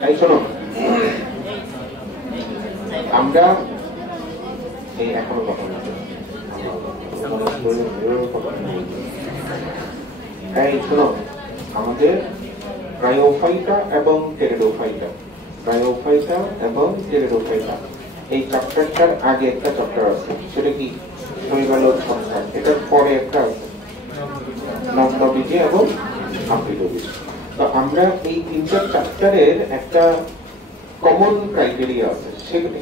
তাই শোনো, আমরা এই এখনো কথা বলছি। তাই শোনো, আমাদের ক্রায়োফাইটা এবং টেরিডোফাইটা, ক্রায়োফাইটা এবং টেরিডোফাইটা, এই চ্যাপ্টারটার আগে একটা চ্যাপ্টার আছে, সেটা কি শৈবালোর সংখ্যা। এটার পরে একটা আছে নগ্নবীজি এবং আমৃতবীজ। তো আমরা এই তিনটা চ্যাপ্টারের একটা কমন ক্রাইটেরিয়া আছে,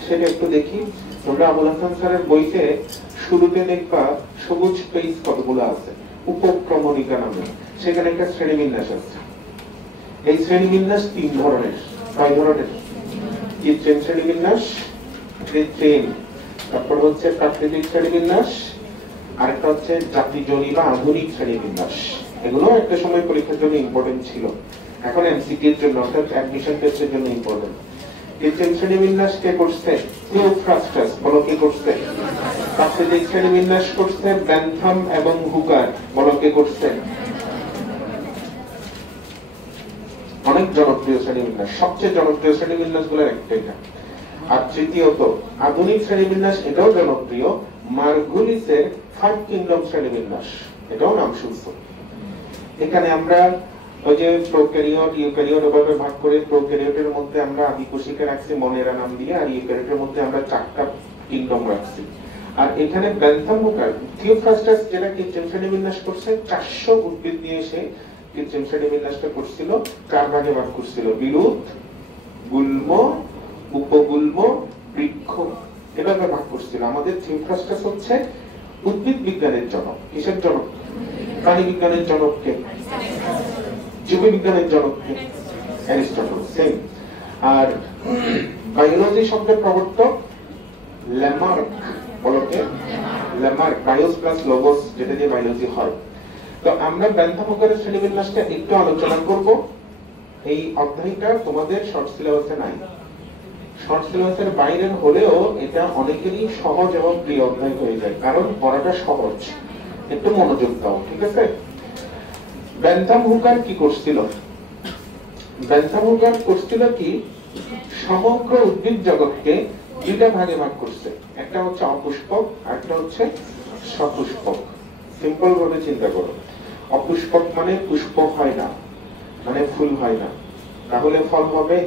সেটা একটু দেখি। তোমরা আবুল হাসান স্যারের বইতে শুরুতে দেখবা সবুজ পেজ কতগুলো আছে, উপক্রমণিকা নামে, সেখানে একটা শ্রেণীবিন্যাস আছে। এই শ্রেণীবিন্যাস তিন ধরনের। কয় ধরনের? কৃত্রিম শ্রেণীবিন্যাস, কৃত্রিম, তারপর হচ্ছে প্রাকৃতিক শ্রেণীবিন্যাস, আরেকটা হচ্ছে জাতিজনী বা আধুনিক শ্রেণীবিন্যাস। এগুলো একটা সময় পরীক্ষার জন্য ইম্পর্টেন্ট ছিল, এখন এমসিকিউর জন্য অর্থাৎ অ্যাডমিশন টেস্টের জন্য ইম্পর্টেন্ট। কৃত্রিম শ্রেণীবিন্যাস কে করছে? থিওফ্রাস্টাস। বলো কে করছে? প্রাকৃতিক শ্রেণীবিন্যাস করছে বেন্থাম এবং হুকার। বলো কে করছে? অনেক জনপ্রিয় শ্রেণীবিন্যাস, সবচেয়ে জনপ্রিয় শ্রেণীবিন্যাস গুলোর একটা এটা। আর তৃতীয়ত আধুনিক শ্রেণীবিন্যাস, এটাও জনপ্রিয়, মার্গুলিসের 5 কিংডম শ্রেণীবিন্যাস, এটাও নাম শুনছো। এখানে আমরা ওই যে প্রোক্যারিওট ইউক্যারিওট এভাবে ভাগ করে, প্রোক্যারিওটের মধ্যে আমরা আদিকোষিকা রাখছি মনেরা নাম দিয়ে, আর ইউক্যারিওটের মধ্যে আমরা 4টা কিংডম রাখছি। আর এখানে বেন্থাম হুকার, থিওফ্রাস্টাস যেটা কৃত্রিম শ্রেণীবিন্যাস করছে, 400 উদ্ভিদ নিয়ে এসে কৃত্রিম শ্রেণীবিন্যাসটা করছিল, 4 ভাগে ভাগ করছিল: বিরুৎ, গুল্ম, উপগুল্ম, বৃক্ষ, এভাবে ভাগ করছিল। আমাদের থিওফ্রাস্টাস হচ্ছে উদ্ভিদ বিজ্ঞানের জনক। কিসের জনক? প্রাণী বিজ্ঞানের জনক কে? জীববিজ্ঞানের জনক কে? অ্যারিস্টটল। সেম। আর বায়োলজি শব্দের প্রবর্তক ল্যামার্ক। বলো কে? ল্যামার্ক। বায়োস প্লাস লোগোস, যেটা দিয়ে বায়োলজি হয়। তো আমরা বেন্থাম হুকারের শ্রেণীবিন্যাসটা একটু আলোচনা করব। এই অধ্যায়টা তোমাদের শর্ট সিলেবাসে নাই, শর্ট সিলেবাসের বাইরের হলেও এটা অনেকেরই সহজ এবং প্রিয় অধ্যায় হয়ে যায়, কারণ পড়াটা সহজ। একটু মনোযোগ দাও, ঠিক আছে? বেন্থাম হুকার কি করছিল? বেন্থাম হুকার করছিল কি, সমগ্র উদ্ভিদ জগৎকে দুইটা ভাগে ভাগ করছে। একটা হচ্ছে অপুষ্পক, আর একটা হচ্ছে সপুষ্পক। সিম্পল ভাবে চিন্তা করো, অপুষ্পক মানে পুষ্প হয় না, মানে ফুল হয় না, তাহলে ফল হবে?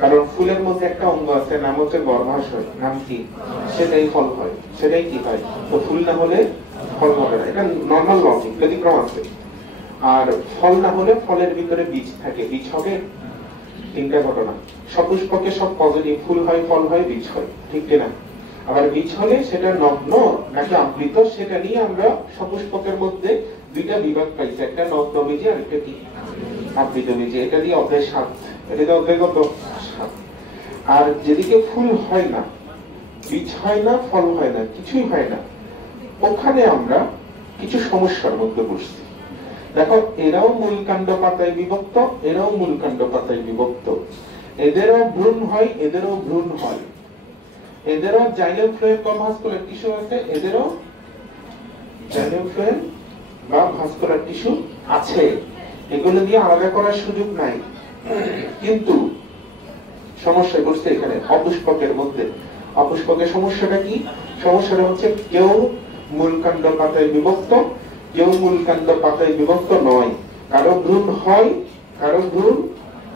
কারণ ফুলের মধ্যে একটা অঙ্গ আছে, নাম হচ্ছে গর্ভাশয়। নাম কি? সেটাই ফল হয়, সেটাই কি হয়? তো ফুল না হলে ফল হবে না, এটা নর্মাল লজিক, ব্যতিক্রম আছে। আর ফল না হলে ফলের ভিতরে বীজ থাকে, বীজ হবে? তিনটা ঘটনা। সপুষ্পকে সব পজিটিভ, ফুল হয়, ফল হয়, বীজ হয়, ঠিক কিনা? আবার বীজ হলে সেটা নগ্ন নাকি আবৃত, সেটা নিয়ে আমরা সপুষ্পকের মধ্যে দুইটা বিভাগ পাইছি, একটা নগ্ন বীজে আর একটা কি আবৃত বীজে। এটা দিয়ে অধ্যায় 7, এটা দিয়ে অধ্যায় কত? 7। আর যেদিকে ফুল হয় না, বীজ হয় না, ফল হয় না, কিছুই হয় না, ওখানে আমরা কিছু সমস্যার মধ্যে পড়ছি। দেখো, এরাও মূল কাণ্ড পাতায় বিভক্ত, এরাও মূল কাণ্ড পাতায় বিভক্ত, এদেরও ভ্রূণ হয়, এদেরও ভ্রূণ হয়, এদেরও জাইলেম ফ্লোয়েম বা ভাস্কুলার টিস্যু আছে, এদেরও জাইলেম ফ্লোয়েম বা ভাস্কুলার টিস্যু আছে। এগুলো দিয়ে আলাদা করার সুযোগ নাই। কিন্তু সমস্যা করছে এখানে অপুষ্পকের মধ্যে। অপুষ্পকের সমস্যাটা কি? সমস্যাটা হচ্ছে কেউ মূল কাণ্ড পাতায় বিভক্ত, কেউ মূল কাণ্ড পাতায় বিভক্ত নয়। কারো ভ্রূণ হয়, কারো ভ্রূণ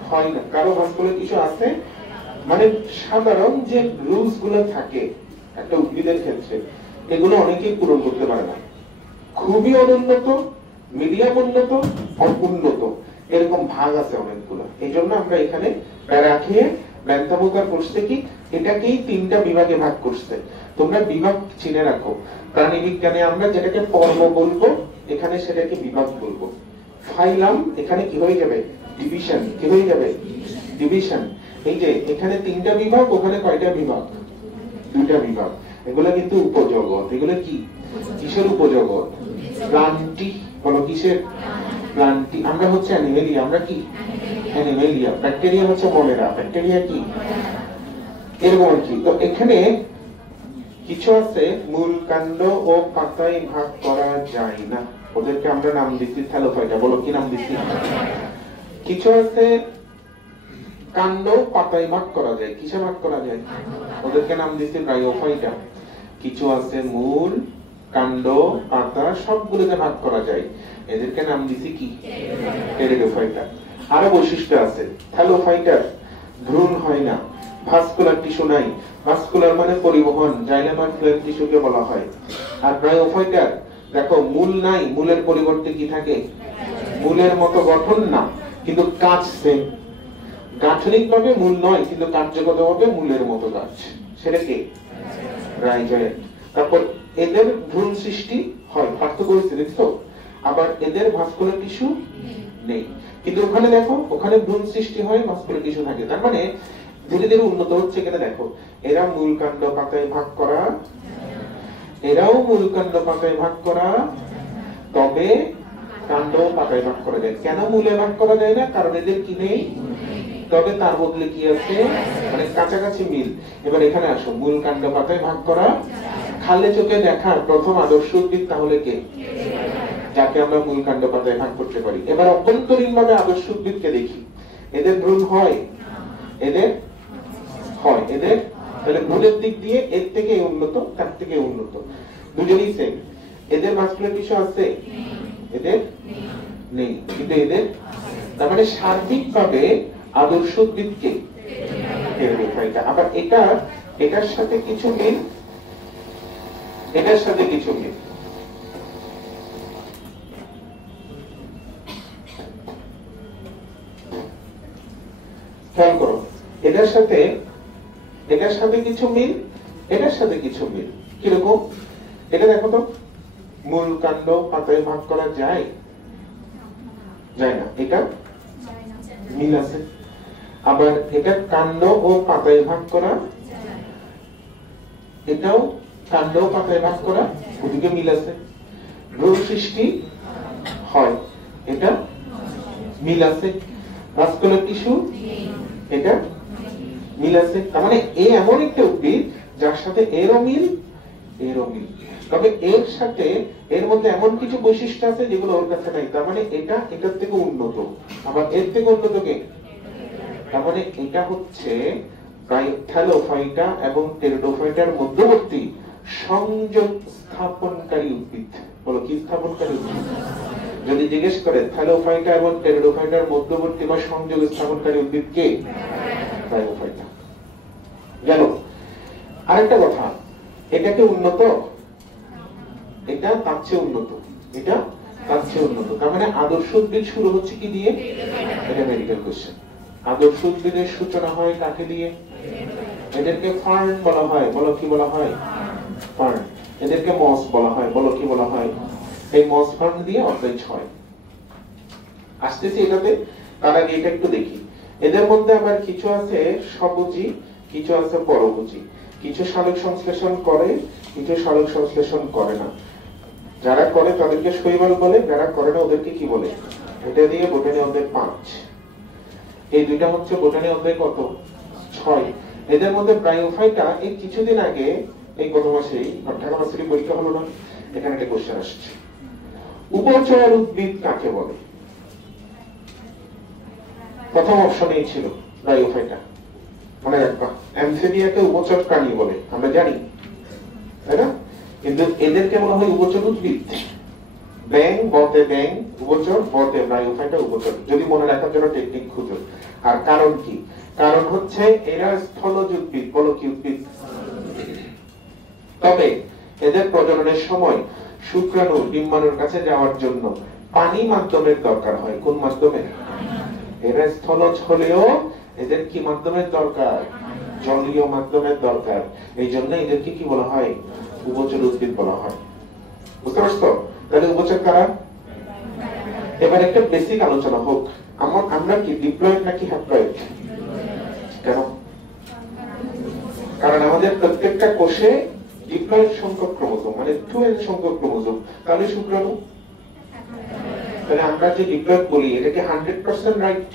হয় না, কারো ভাস্কুলার টিস্যু আছে। মানে সাধারণ যে রুলস গুলো থাকে একটা উদ্ভিদের ক্ষেত্রে, এগুলো অনেকেই পূরণ করতে পারে না। খুবই অনুন্নত, মিডিয়াম উন্নত, অনুন্নত, এরকম ভাগ আছে অনেকগুলো। এই জন্য আমরা এখানে রাখিয়ে বেন্থাম হুকার করছে কি, এটাকেই 3টা বিভাগে ভাগ করছে। তোমরা বিভাগ চিনে রাখো। প্রাণী বিজ্ঞানে আমরা যেটাকে পর্ব বলবো, এখানে সেটাকে বিভাগ বলবো। ফাইলাম, এখানে কি হয়ে যাবে? ডিভিশন। কি হয়ে যাবে? ডিভিশন। এই যে এখানে 3টা বিভাগ, ওখানে কয়টা বিভাগ? 2টা বিভাগ। এগুলো কিন্তু উপজগৎ। এগুলো কি? কিসের উপজগৎ? প্লান্টি। বলো কিসের? প্লান্টি। আমরা হচ্ছে অ্যানিমেলিয়া। আমরা কি? অ্যানিমেলিয়া। ব্যাকটেরিয়া হচ্ছে মনেরা। ব্যাকটেরিয়া কি? এরকম আর কি। তো এখানে কিছু আছে মূল কাণ্ড ও পাতায় ভাগ করা যায় না, ওদেরকে আমরা নাম দিচ্ছি থ্যালোফাইটা। বলো কি নাম দিচ্ছি? কিছু আছে কাণ্ড পাতায় ভাগ করা যায়। কিসে ভাগ করা যায়? ওদেরকে নাম দিয়েছে ব্রায়োফাইটা। কিছু আছে মূল, কাণ্ড, পাতা সবগুলোকে ভাগ করা যায়, এদেরকে নাম দিয়েছি কি? টেরিডোফাইটা। আরো বৈশিষ্ট্য আছে। থ্যালোফাইটার ভ্রূণ হয় না, ভাস্কুলার টিস্যু নাই। ভাস্কুলার মানে পরিবহন, জাইলেম আর ফ্লেম টিস্যুকে বলা হয়। আর ব্রায়োফাইটার দেখো মূল নাই, মূলের পরিবর্তে কি থাকে? মূলের মতো গঠন না, কিন্তু কাজ সেম। গাঠনিকভাবে মূল নয়, কিন্তু কার্যগতভাবে মূলের মতো কাজ। সেটা কি? রাইজয়েন্ট। তারপর এদের ভ্রূণ সৃষ্টি হয়, পার্থক্য হয়েছে দেখছো? আবার এদের ভাস্কুলার টিস্যু নেই, কিন্তু ওখানে দেখো, ওখানে ভ্রূণ সৃষ্টি হয়, ভাস্কুলার টিস্যু থাকে। তার মানে ধীরে ধীরে উন্নত হচ্ছে। এখানে দেখো, এরা মূল কাণ্ড পাতায় ভাগ করা, এরাও মূল কাণ্ড পাতায় ভাগ করা, তবে কাণ্ড পাতায় ভাগ করা যায়। কেন মূলে ভাগ করা যায় না? কারণ এদের কি নেই, তবে তার বদলে কি আছে? মানে কাছাকাছি মিল। এবার এখানে আসো, মূল কাণ্ড পাতায় ভাগ করা খালে চোখে দেখার প্রথম আদর্শ উদ্ভিদ তাহলে কে? যাকে আমরা মূল কাণ্ড পাতায় ভাগ করতে পারি। এবার অভ্যন্তরীণ ভাবে আদর্শ উদ্ভিদকে দেখি। এদের ভ্রূণ হয়? এদের হয়। এদের তাহলে ভ্রূণের দিক দিয়ে এর থেকে উন্নত, তার থেকে উন্নত, দুজনেই সেম। এদের ভাস্কুলার টিস্যু আছে? এদের নেই, কিন্তু এদের, তার মানে সার্বিকভাবে আদর্শ উদ্ভিদকে টেরিডোফাইটা। আবার এটা এটার সাথে কিছু মিল, এটার সাথে কিছু মিল। খেয়াল করো, এটার সাথে কিছু মিল, এটার সাথে কিছু মিল। কিরকম? এটা দেখো তো, মূল কাণ্ড পাতায় ভাগ করা যায়? যায় না। এটা মিল আছে। আবার এটা কাণ্ড ও পাতায় ভাগ করা, এটাও কাণ্ড ও পাতায় ভাগ করা, ওদিকে মিল আছে। ভ্রূণ সৃষ্টি হয়, এটা মিল আছে। ভাস্কুলার টিস্যু, এটা মিল আছে। তার মানে এ এমন একটা উদ্ভিদ যার সাথে এরও মিল, এরও মিল, তবে এর সাথে এর মধ্যে এমন কিছু বৈশিষ্ট্য আছে যেগুলো ওর কাছে নাই। তার মানে এটা এটার থেকে উন্নত, আবার এর থেকে উন্নত কে? তার মানে এটা হচ্ছে থ্যালোফাইটা এবং টেরিডোফাইটার মধ্যবর্তী সংযোগ স্থাপনকারী উদ্ভিদ। বলো কি স্থাপনকারী উদ্ভিদ? যদি জিজ্ঞেস করে থ্যালোফাইটা এবং টেরিডোফাইটার মধ্যবর্তী বা সংযোগ স্থাপনকারী উদ্ভিদ কে? ব্রায়োফাইটা। গেল। আরেকটা কথা, এটাকে উন্নত, এটা তার চেয়ে উন্নত, এটা তার চেয়ে উন্নত। তার মানে আদর্শ উদ্ভিদ শুরু হচ্ছে কি দিয়ে? এটা মেডিকেল কোশ্চেন। আদর্শ উদ্ভিদের সূচনা হয় কাকে দিয়ে? এদেরকে ফার্ন বলা হয়। বলো কি বলা হয়? ফার্ন। এদেরকে মস বলা হয়। বলো কি বলা হয়? এই মস ফার্ন দিয়ে অর্গাইজ হয়। আসতেছি এটাতে, তার আগে এটা একটু দেখি। এদের মধ্যে আবার কিছু আছে স্বভোজী, কিছু আছে পরভোজী। কিছু সালোক সংশ্লেষণ করে, কিছু সালোক সংশ্লেষণ করে না। যারা করে তাদেরকে শৈবাল বলে, যারা করে না ওদেরকে কি বলে? এটা দিয়ে বোটানি অধ্যায় 5। এই দুইটা হচ্ছে বোটানি অধ্যায় কত? 6। এদের মধ্যে ব্রায়োফাইটা এই কিছুদিন আগে, এই গত মাসেই ঢাকা ভার্সিটি পরীক্ষা হলো না, এখানে একটা কোশ্চেন আসছে। উপচর উদ্ভিদ কাকে বলে? প্রথম অপশনেই ছিল ব্রায়োফাইটা। মনে রাখবা, অ্যামফিবিয়াকে উপচর প্রাণী বলে, আমরা জানি, তাই না? কিন্তু এদেরকে বলা হয় উপচর উদ্ভিদ। ব্যাং বতে ব্যাং উপচর, বতে ব্রায়োফাইটা উপচর। যদি মনে রাখার জন্য টেকনিক খুঁজো। আর কারণ কি? কারণ হচ্ছে এরা স্থলজ উদ্ভিদ। বলো কি উদ্ভিদ? তবে এদের প্রজননের সময় শুক্রাণু ডিম্বাণুর কাছে যাওয়ার জন্য পানি মাধ্যমের দরকার হয়। কোন মাধ্যমে? এরা স্থলজ হলেও এদের কি মাধ্যমের দরকার? জলীয় মাধ্যমের দরকার। এই জন্য এদেরকে কি বলা হয়? উপচর উদ্ভিদ বলা হয়। বুঝতে পারছো? তাহলে উপচর কারা? এবার একটা বেসিক আলোচনা হোক। আমরা কি ডিপ্লয়েড নাকি হ্যাপ্লয়েড? কেন? কারণ আমাদের প্রত্যেকটা কোষে ডিপ্লয়েড সংখ্যক ক্রোমোজোম, মানে 2n সংখ্যক ক্রোমোজোম। তাহলে শুক্রাণু, তাহলে আমরা যে ডিপ্লয়েড বলি এটা কি 100% রাইট?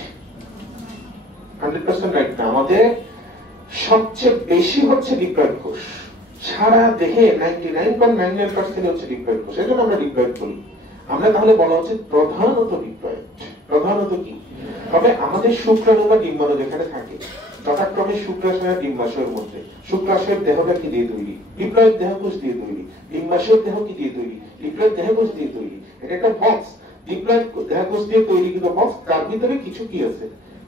100% রাইট না। আমাদের সবচেয়ে বেশি হচ্ছে ডিপ্লয়েড কোষ। সারা দেহে 99.99% হচ্ছে ডিপ্লয়েড কোষ। এজন্য আমরা ডিপ্লয়েড বলি। আমরা তাহলে বলা উচিত প্রধানত ডিপ্লয়েড। প্রধানত কি? তবে আমাদের শুক্রাণু বা ডিম্বাণু যেখানে থাকে যথাক্রমে শুক্রাশয় আর ডিম্বাশয়ের মধ্যে, শুক্রাশয়ের দেহটা কি দিয়ে তৈরি? ডিপ্লয়েড দেহকোষ দিয়ে তৈরি। ডিম্বাশয়ের দেহ কি দিয়ে তৈরি? ডিপ্লয়েড দেহকোষ দিয়ে তৈরি। এটা একটা বক্স, ডিপ্লয়েড দেহকোষ দিয়ে তৈরি কিন্তু বক্স, তার ভিতরে কিছু কি আছে?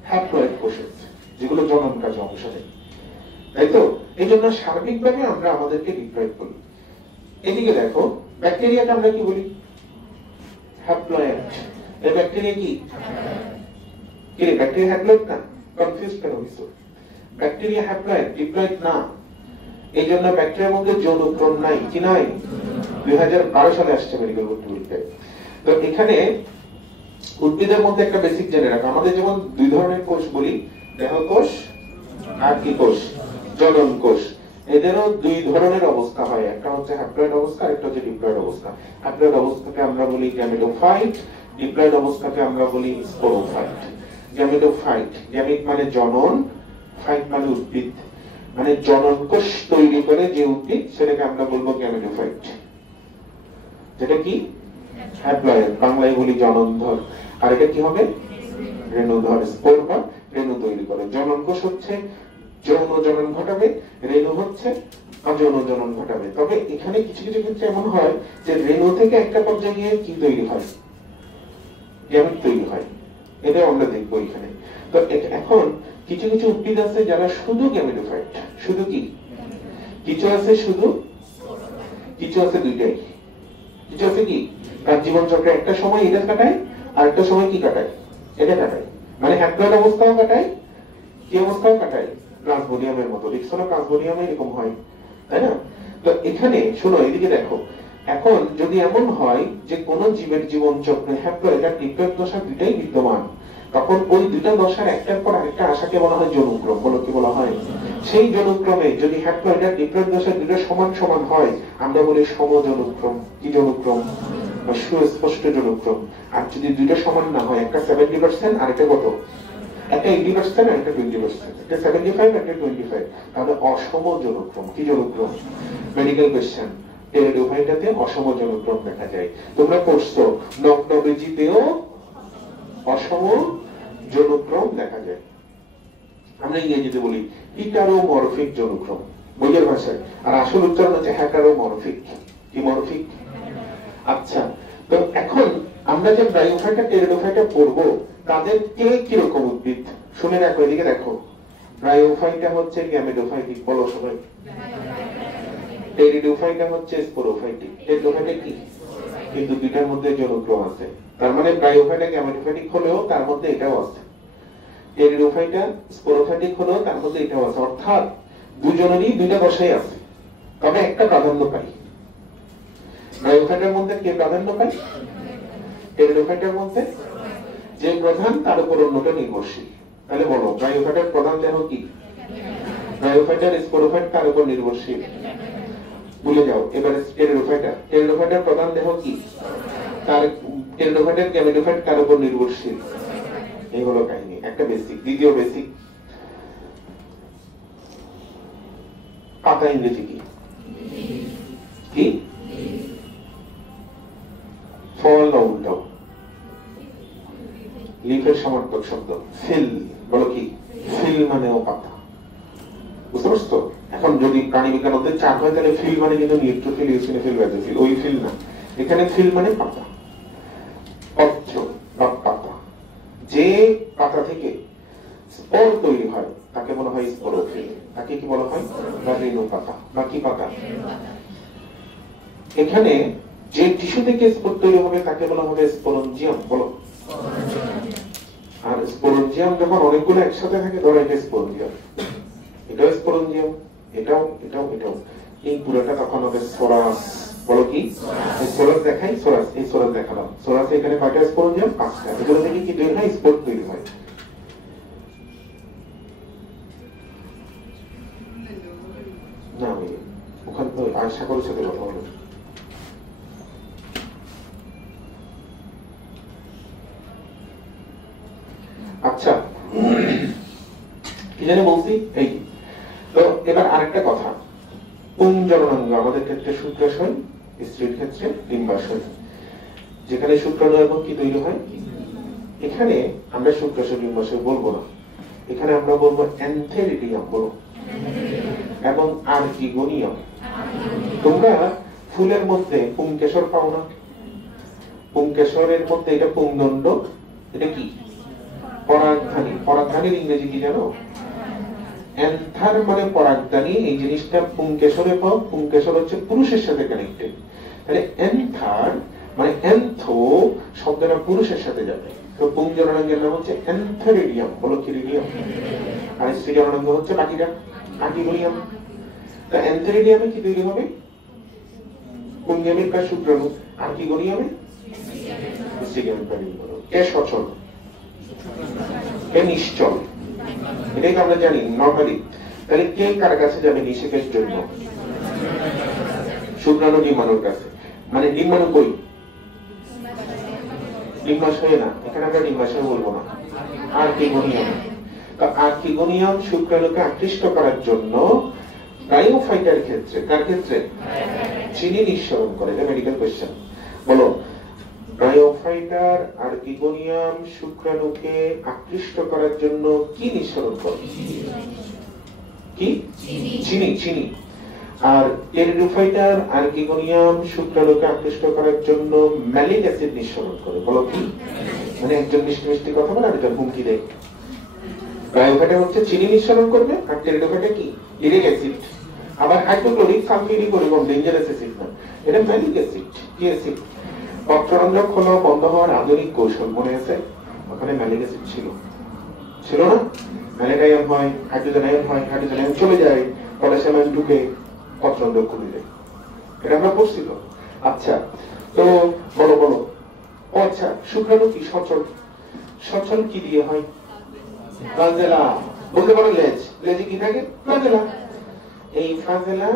হ্যাপ্লয়েড কোষ আছে, যেগুলো জনন কাজে অংশ নেয়, তাই তো? এই জন্য সার্বিকভাবে আমরা আমাদেরকে ডিপ্লয়েড বলি। এদিকে দেখো, ব্যাকটেরিয়াকে আমরা কি বলি? হ্যাপ্লয়েড। এই ব্যাকটেরিয়া কি? ব্যাকটেরিয়া হ্যাপ্লয়েড না? কনফিউজ কেন হইছো? ব্যাকটেরিয়া হ্যাপ্লয়েড, ডিপ্লয়েড না। এই জন্য ব্যাকটেরিয়ার মধ্যে যৌনক্রম নাই, কি নাই? 2012 সালে আসছে মেডিকেল বোর্ড বলতে। তো এখানে উদ্ভিদের মধ্যে একটা বেসিক জেনে রাখো, আমাদের যেমন দুই ধরনের কোষ বলি, দেহকোষ আর কি কোষ? জনন কোষ। এদেরও দুই ধরনের অবস্থা হয়, একটা হচ্ছে হ্যাপ্লয়েড অবস্থা, একটা হচ্ছে ডিপ্লয়েড অবস্থা। হ্যাপ্লয়েড অবস্থাকে আমরা বলি গ্যামেটোফাইট, ডিপ্লয়েড অবস্থাকে আমরা বলি স্পোরোফাইট। গ্যামেটোফাইট, গ্যামিট মানে জনন, ফাইট মানে উদ্ভিদ, মানে জনন কোষ তৈরি করে যে উদ্ভিদ সেটাকে আমরা বলবো গ্যামেটোফাইট। যেটা কি? হ্যাপ্লয়েড, বাংলায় বলি জননধর। আর এটা কি হবে? রেণুধর। স্পোর বা রেণু তৈরি করে। জনন কোষ হচ্ছে যৌন জনন ঘটাবে, রেণু হচ্ছে অযৌন জনন ঘটাবে। তবে এখানে কিছু কিছু ক্ষেত্রে এমন হয় যে রেণু থেকে একটা পর্যায়ে গিয়ে কি তৈরি হয়? গ্যামেট তৈরি হয়। এটা আমরা দেখবো এখানে। তো এখন কিছু কিছু উদ্ভিদ আছে যারা শুধু গ্যামেটোফাইট, শুধু কি? কিছু আছে শুধু, কিছু আছে দুইটাই। কিছু আছে কি? তার জীবন চক্রে একটা সময় এটা কাটায় আর একটা সময় কি কাটায়? এটা কাটায়। মানে হ্যাপ্লয়েড অবস্থাও কাটায়, কি অবস্থাও কাটায়? প্লাজমোডিয়ামের মতো। লিক্সোনা প্লাজমোডিয়ামে এরকম হয়, তাই না? তো এখানে শোনো, এদিকে দেখো, এখন যদি এমন হয় যে কোন জীবের জীবন চক্রে হ্যাপ্লয়েড আর ডিপ্লয়েড দশা দুইটাই বিদ্যমান, তখন ওই দুইটা দশার একটার পর আরেকটা আসাকে বলা হয় যৌনক্রম। বলো কি বলা হয়? সেই যৌনক্রমে যদি হ্যাপ্লয়েড আর ডিপ্লয়েড দশা দুইটা সমান সমান হয়, আমরা বলি সমযৌনক্রম। কি যৌনক্রম? বা সুস্পষ্ট যৌনক্রম। আর যদি দুইটা সমান না হয়, একটা 70% আর একটা কত? একটা 80% আর একটা 20%, একটা 75 আর একটা 25, তাহলে অসম যৌনক্রম। কি যৌনক্রম? মেডিকেল কোশ্চেন, টেরিডোফাইটাতে অসম যৌনক্রম দেখা যায়। তোমরা পড়ছো নকনবেজিতেও অসম যৌনক্রম দেখা যায়। আমরা ইংরেজিতে বলি হিটারোমরফিক যৌনক্রম, বইয়ের ভাষায়। আর আসল উচ্চারণ হচ্ছে হ্যাটারোমরফিক। কি মরফিক? আচ্ছা, তো এখন আমরা যে ব্রায়োফাইটা টেরিডোফাইটা পড়বো, তাদের কে কিরকম উদ্ভিদ শুনে রাখো। এদিকে দেখো, ব্রায়োফাইটা হচ্ছে গ্যামেটোফাইটিক। বলো সবাই। টেরিডোফাইটা হচ্ছে স্পোরোফাইটিক। টেরিডোফাইটা কি? কিন্তু দুইটার মধ্যে যৌনক্রম আছে। তার মানে ব্রায়োফাইটা গ্যামেটোফাইটিক হলেও তার মধ্যে এটাও আছে। টেরিডোফাইটা স্পোরোফাইটিক হলেও তার মধ্যে এটাও আছে। অর্থাৎ দুজনেরই দুইটা দশাই আছে, তবে একটা প্রাধান্য পাই। ব্রায়োফাইটার মধ্যে কে প্রাধান্য পায়? টেরিডোফাইটার মধ্যে যে প্রধান তার উপর অন্যটা নির্ভরশীল। তাহলে বলো, ব্রায়োফাইটার প্রধান দেহ কি? ব্রায়োফাইটার স্পোরোফাইট তার উপর নির্ভরশীল। ভুলে যাও। এবারে টেরিডোফাইটার প্রধান দেহ কি? তার টেরিডোফাইটার গ্যামেটোফাইট তার উপর নির্ভরশীল। এই হলো কাহিনী, একটা বেসিক। দ্বিতীয় বেসিক, পাতা ইংরেজি কি? কি? ফল না উল্টাও? লিফের সমার্থক শব্দ ফিল। বলো কি? ফিল মানে ও পাতা। বুঝতে পারছো? এখন যদি প্রাণী বিজ্ঞান ওদের চাপ হয়, তাহলে ফিল মানে কিন্তু নিউট্রোফিল, ইউসিনোফিল, বেসোফিল। ওই ফিল না, এখানে ফিল মানে পাতা, পত্র বা পাতা। যে পাতা থেকে স্পোর তৈরি হয় তাকে বলা হয় স্পোরোফিল। তাকে কি বলা হয়? বা রেণু পাতা বা কি পাতা? এখানে যে টিস্যু থেকে স্পোর তৈরি হবে তাকে বলা হবে স্পোরঞ্জিয়াম। বলো। আর স্পোরঞ্জিয়াম যখন অনেকগুলো একসাথে থাকে, ধরো এটা স্পোরঞ্জিয়াম, এটাও স্পোরঞ্জিয়াম, এটাও এটাও এটাও, এই পুরোটা তখন হবে সোরাস। বলো কি? সোরাস দেখাই, সোরাস। এই সোরাস দেখালাম। সোরাসে এখানে কয়টা স্পোরঞ্জিয়াম? 5টা। এগুলো থেকে কি তৈরি হয়? স্পোর তৈরি হয়। না, আমি ওখানে তো আয়সা করে সাথে কথা বলো। আচ্ছা, কি জানি বলছি? এই তো এবার আরেকটা কথা, পুংজননাঙ্গ আমাদের ক্ষেত্রে শুক্রাশয়, স্ত্রীর ক্ষেত্রে ডিম্বাশয়। যেখানে শুক্রাণু এবং কি তৈরি হয়? এখানে আমরা শুক্রাশয় ডিম্বাশয় বলবো না, এখানে আমরা বলবো এন্থেরিডিয়াম বলো এবং আর্কিগোনিয়াম। তোমরা ফুলের মধ্যে পুংকেশর পাও না? পুংকেশরের মধ্যে এটা পুংদণ্ড, এটা কি পরাগধানী। পরাগধানীর ইংরেজি কি জানো? এন্থার মানে পরাগধানী। এই জিনিসটা পুংকেশরে পাও। পুংকেশর হচ্ছে পুরুষের সাথে কানেক্টেড। তাহলে এন্থার মানে এন্থো শব্দটা পুরুষের সাথে যাবে। তো পুংজননাঙ্গের নাম হচ্ছে এন্থেরিডিয়াম বলো কি রিডিয়াম। আর স্ত্রী জননাঙ্গ হচ্ছে বাকিটা আর্কিগোনিয়াম। তো এন্থেরিডিয়ামে কি তৈরি হবে? পুংগেমিক বা শুক্রাণু। আর্কিগোনিয়ামে স্ত্রীগেমিক বা ডিম্বাণু। কে সচল কে নিশ্চল? এটাই তো আমরা জানি নরমালি। তাহলে কে কার কাছে যাবে নিষেকের জন্য? শুক্রাণু ডিম্বাণুর কাছে। মানে ডিম্বাণু কই? ডিম্বাশয়ে না, এখানে আমরা ডিম্বাশয় বলবো না, আর্কিগোনিয়াম। তো আর্কিগোনিয়াম শুক্রাণুকে আকৃষ্ট করার জন্য ব্রায়োফাইটার ক্ষেত্রে, কার ক্ষেত্রে? চিনি নিঃসরণ করে। এটা মেডিকেল কোশ্চেন। বলো, ব্রায়োফাইটার আর্কিগোনিয়াম শুক্রাণুকে আকৃষ্ট করার জন্য কি নিঃসরণ করে? কি? চিনি। চিনি। আর টেরিডোফাইটার আর্কিগোনিয়াম শুক্রাণুকে আকৃষ্ট করার জন্য ম্যালিক অ্যাসিড নিঃসরণ করে। বলো কি? মানে একজন মিষ্টি মিষ্টি কথা বলে আরেকজন হুমকি দেয়। ব্রায়োফাইটার হচ্ছে চিনি নিঃসরণ করবে, আর টেরিডোফাইটার কি? Eric acid. আবার হাইড্রোক্লোরিক সালফিউরিক এরকম ডেঞ্জারাস অ্যাসিড না, এটা ম্যালিক অ্যাসিড। কি অ্যাসিড? পত্ররন্ধ্র খোলা বন্ধ হওয়ার আধুনিক কৌশল মনে আছে? ওখানে ম্যালিক অ্যাসিড ছিল না? ম্যালিক আয়ন হয়, হাইড্রোজেন আয়ন হয়, হাইড্রোজেন আয়ন চলে যায়, পটাশিয়াম আয়ন ঢুকে পত্ররন্ধ্র খুলে যায়। এটা আমরা পড়ছি তো। আচ্ছা, তো বলো বলো। ও আচ্ছা, শুক্রাণু কি সচল? সচল কি দিয়ে হয়? ফ্লাজেলা। বলতে পারো লেজ। লেজে কি থাকে? ফ্লাজেলা। এই ফ্লাজেলা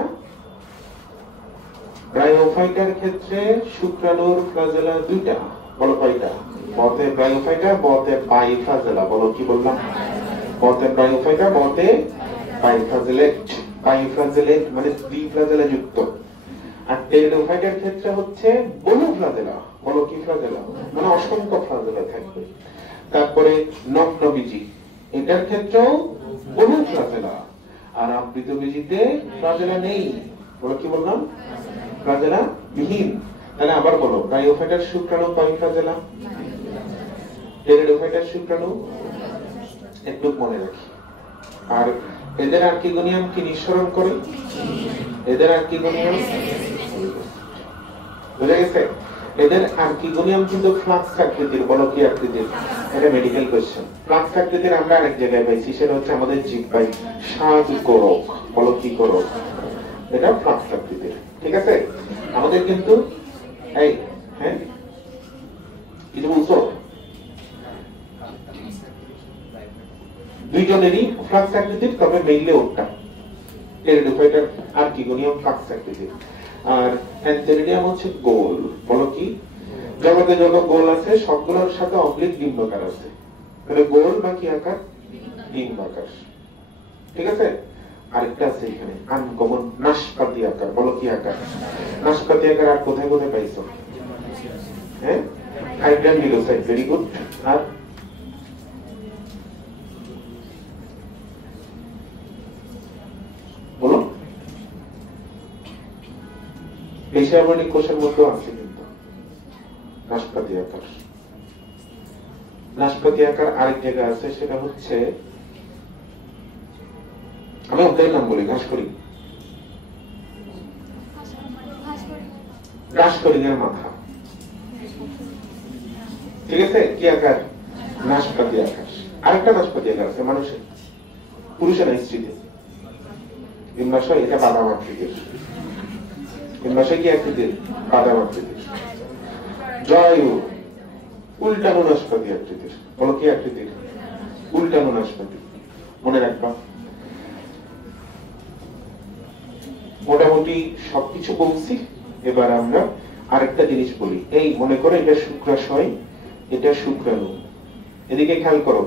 ব্রায়োফাইটার ক্ষেত্রে শুক্রাণুর ফ্লাজেলা দুইটা। বলো কয়টা? বতে ব্রায়োফাইটা, বতে বাইফ্লাজেলা। বলো কি বললাম? বতে ব্রায়োফাইটা, বতে বাইফ্লাজেলেট। বাইফ্লাজেলেট মানে দুই ফ্লাজেলা যুক্ত। আর টেরিডোফাইটার ক্ষেত্রে হচ্ছে বহু ফ্লাজেলা। বলো কি ফ্লাজেলা? মানে অসংখ্য ফ্লাজেলা থাকবে। তারপরে নগ্নবীজি, এটার ক্ষেত্রেও বহু ফ্লাজেলা। আর আবৃতবীজিতে ফ্লাজেলা নেই। বলো কি বললাম? ফ্লাজেলা বিহীন। তাহলে আবার বলো, ব্রায়োফাইটার শুক্রাণু কয় ফ্লাজেলা? টেরিডোফাইটার শুক্রাণু একটু মনে রাখি। আর এদের আর্কিগোনিয়াম কি নিঃসরণ করে? এদের আর্কিগোনিয়াম বুঝা গেছে? এদের আর্কিগোনিয়াম কিন্তু ফ্লাক্স আকৃতির। বলো কি আকৃতির? এটা মেডিকেল কোশ্চেন। ফ্লাক্স আকৃতির আমরা আরেক জায়গায় পাইছি, সেটা হচ্ছে আমাদের জিহ্বায় স্বাদ কোরক। বলো কি কোরক? এটা ফ্লাক্স আকৃতির। ঠিক আছে? আমাদের কিন্তু এই হ্যাঁ কিছু বলছো? দুইজনেরই ফ্লাক্স আকৃতির, তবে মেইনলি ওটা টেরিডোফাইটার আর্কিগোনিয়াম ফ্লাক্স আকৃতির। আর এন্থেরিডিয়াম হচ্ছে গোল। বলো কি? জগতে যত গোল আছে সবগুলোর সাথে অবলিক ডিম্বাকার আছে। তাহলে গোল বা কি আকার? ডিম্বাকার। ঠিক আছে? আরেকটা আছে এখানে আনকমন, নাশপাতি আকার। বলো কি আকার? নাশপাতি আকার। আর কোথায় কোথায় পাইছো? হ্যাঁ, হাইড্রান মিলোসাইট। Very good. আর বলো, পেশাবরণিক কোষের মধ্যে আছে কিন্তু নাশপাতি আকার। নাশপাতি আকার আরেক জায়গা আছে, সেটা হচ্ছে আমি অধ্যায়ের নাম বলি, ঘাসকরি। ঘাসকরিঙের মাথা। ঠিক আছে? কি আকার? নাশপাতি আকার। আরেকটা নাশপাতি আকার আছে মানুষের, পুরুষের না, স্ত্রীতে। ডিম্বাশয়, এটা বাদাম আকৃতির। ডিম্বাশয় কি আকৃতির? বাদাম আকৃতির। জরায়ু উল্টানো নাশপাতি আকৃতির। বলো কি আকৃতির? উল্টানো নাশপাতি। মনে রাখবা। মোটামুটি সবকিছু বলছি। এবার আমরা আরেকটা জিনিস বলি। এই মনে করো এটা শুক্রাশয়, এটা শুক্রাণু। এদিকে খেয়াল করো,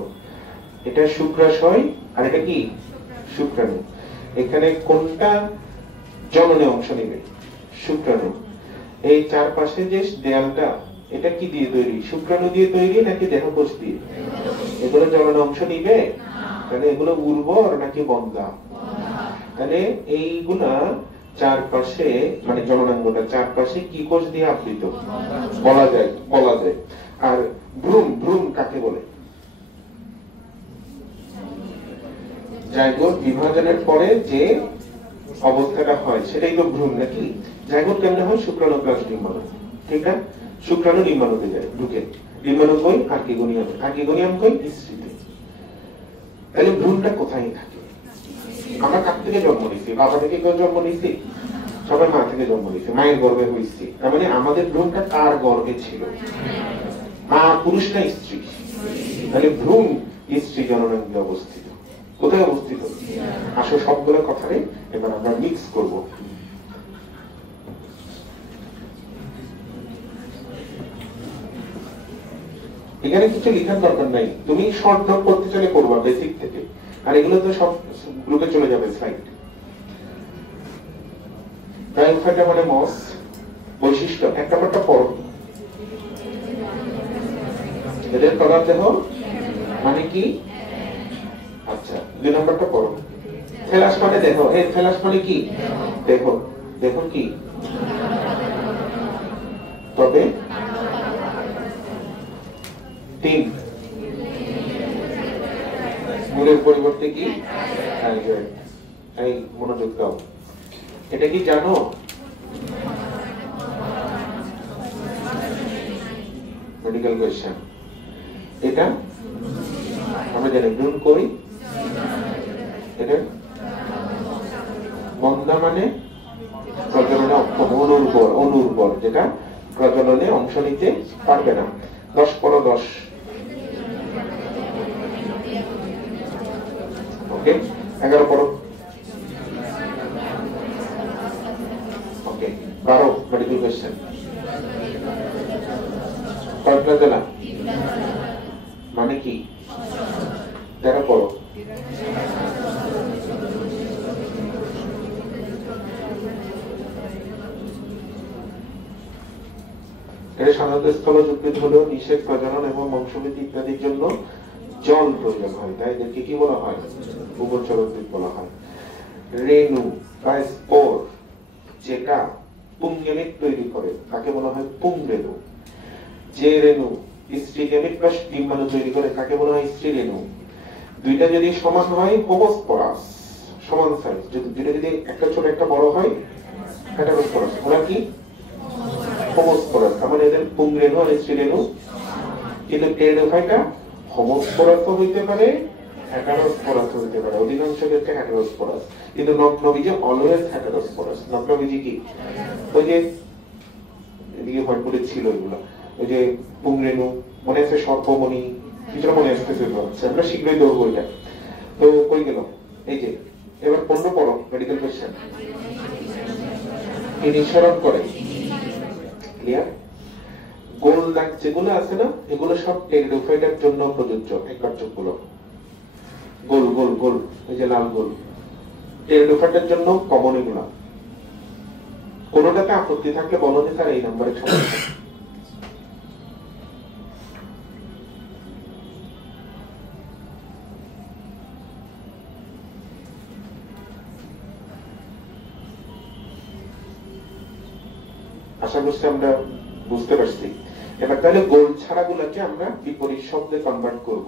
এটা শুক্রাশয় আর এটা কি? শুক্রাণু। এখানে কোনটা জননে অংশ নেবে? শুক্রাণু। এই চারপাশে যে দেয়ালটা, এটা কি দিয়ে তৈরি? শুক্রাণু দিয়ে তৈরি নাকি দেহকোষ দিয়ে? এগুলো জমানো অংশ নিবে? তাহলে এগুলো উর্বর নাকি বন্ধা? তাহলে এইগুলা চারপাশে মানে জননাঙ্গটা চারপাশে কি কোষ দিয়ে আবৃত বলা যায়। আর ভ্রূণ, ভ্রূণ কাকে বলে? জাইগোট বিভাজনের পরে যে অবস্থাটা হয় সেটাই তো ভ্রূণ নাকি? জাইগোট কেমনে হয়? শুক্রাণু প্লাস ডিম্বাণু, ঠিক না? শুক্রাণু ডিম্বাণুতে যায়, ঢুকে। ডিম্বাণু কই? আর্কিগোনিয়াম। আর্কিগোনিয়াম কই? স্ত্রীতে। তাহলে ভ্রূণটা কোথায় থাকে? আমরা কার থেকে জন্ম নিছি? বাবা থেকে কেউ জন্ম নিছি? সবাই মা থেকে জন্ম নিছে, মায়ের গর্ভে হইছি। তার মানে আমাদের ভ্রূণটা কার গর্ভে ছিল? মা পুরুষ না স্ত্রী? তাহলে ভ্রূণ স্ত্রী জননাঙ্গে অবস্থিত। কোথায় অবস্থিত? আসলে সবগুলো কথারে এবার আমরা মিক্স করব। এখানে কিছু লেখার দরকার নাই, তুমি শর্ট নোট করতে চলে করবা বেসিক থেকে, আর এগুলো তো সব গ্রুপে চলে যাবে স্লাইড। ব্রায়োফাইটা মানে মস, বৈশিষ্ট্য এক নম্বরটা পড়ো। এদের তলার দেহ মানে কি? আচ্ছা, দুই নম্বরটা পড়ো। থেলাস মানে দেহ। এই থেলাস মানে কি? দেহ। দেহ কি? তবে তিন, মূলের পরিবর্তে কি? এই মনোযোগ দাও। এটা কি জানো? Medical question. এটা আমরা জানি ভ্রূণ কই? এটা বন্ধা মানে প্রজননে অক্ষম, অনুর্বর, যেটা প্রজননে অংশ নিতে পারবে না। 10 পড়ো 10। ওকে, 11 পড়ো। ওকে, 12 মেডিকেল কোয়েশ্চেন। প্লাজেলা মানে কি? 13 পড়ো। সাধারণত স্থলজ উদ্ভিদ হলেও নিষেক, প্রজনন এবং বংশবৃদ্ধি ইত্যাদির জন্য জল প্রয়োজন হয়, তাই এদেরকে কি বলা হয়? উভচর উদ্ভিদ বলা হয়। রেণু বা স্পোর যেটা পুংগেমিট তৈরি করে তাকে বলা হয় পুংরেণু। যে রেণু স্ত্রী গেমিট বা ডিম্বাণু তৈরি করে তাকে বলা হয় স্ত্রী রেণু। দুইটা যদি সমান হয় হোমোস্পোরাস, সমান সাইজ। দুইটা যদি একটা ছোট একটা বড় হয় হেটারোস্পোরাস। ওরা কি? হোমোস্পোরাস। তাহলে এদের পুংরেণু আর স্ত্রীরেণু। কিন্তু টেরিডোফাইটা হোমোস্পোরাসও হইতে পারে, হেটারোস্পোরাস হইতে পারে, অধিকাংশ ক্ষেত্রে হেটারোস্পোরাস। কিন্তু নগ্নবীজে অলওয়েজ হেটারোস্পোরাস। নগ্নবীজি কি? ওই যে এদিকে হটবোর্ডে ছিল এগুলো, ওই যে পুংরেণু মনে আছে, সর্পমণি, কিছুটা মনে আসতেছে, আমরা শীঘ্রই দৌড়বো এটা। তো কই গেল? এই যে এবার 15 পড়ো মেডিকেল কোয়েশ্চেন। কি নিঃসরণ করে? ক্লিয়ার? গোল দাগ যেগুলো আছে না, এগুলো সব টেরিডোফাইটার জন্য প্রযোজ্য। একবার চোখগুলো গোল গোল গোল, এই যে লাল গোল, টেরিডোফাইটার জন্য কমন এগুলো। কোনোটাতে আপত্তি থাকলে বলো যে স্যার এই নাম্বারে সমস্যা। আশা করছি আমরা বুঝতে পারছি। এবার তাহলে গোল ছাড়া গুলাকে আমরা বিপরীত শব্দে কনভার্ট করব।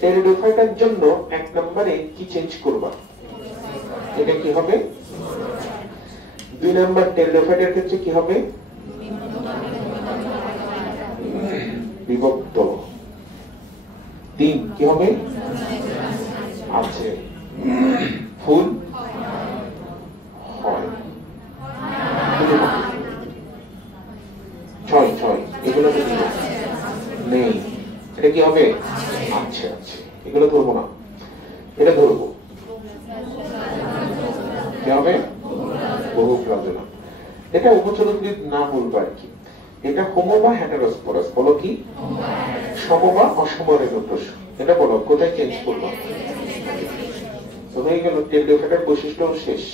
টেরিডোফাইটার জন্য এক নম্বরে কি চেঞ্জ করবা? এটা কি হবে? 2 নাম্বার টেরিডোফাইটার ক্ষেত্রে কি হবে? বিভক্ত। 3 কি হবে? আছে। ফুল হয়। 6 এগুলো নেই। এটা কি হবে? আচ্ছা আচ্ছা, এগুলো ধরবো না, এটা ধরবো। কি হবে? বহু প্রজনন। এটা উভচর উদ্ভিদ না বলবো আর কি। এটা হোমো বা হেটারোস্পোরাস। বলো কি? সম বা অসম রেণুকোষ। এটা বলো কোথায় চেঞ্জ করবো? তো হয়ে গেল টেরিডোফাইটার বৈশিষ্ট্য শেষ।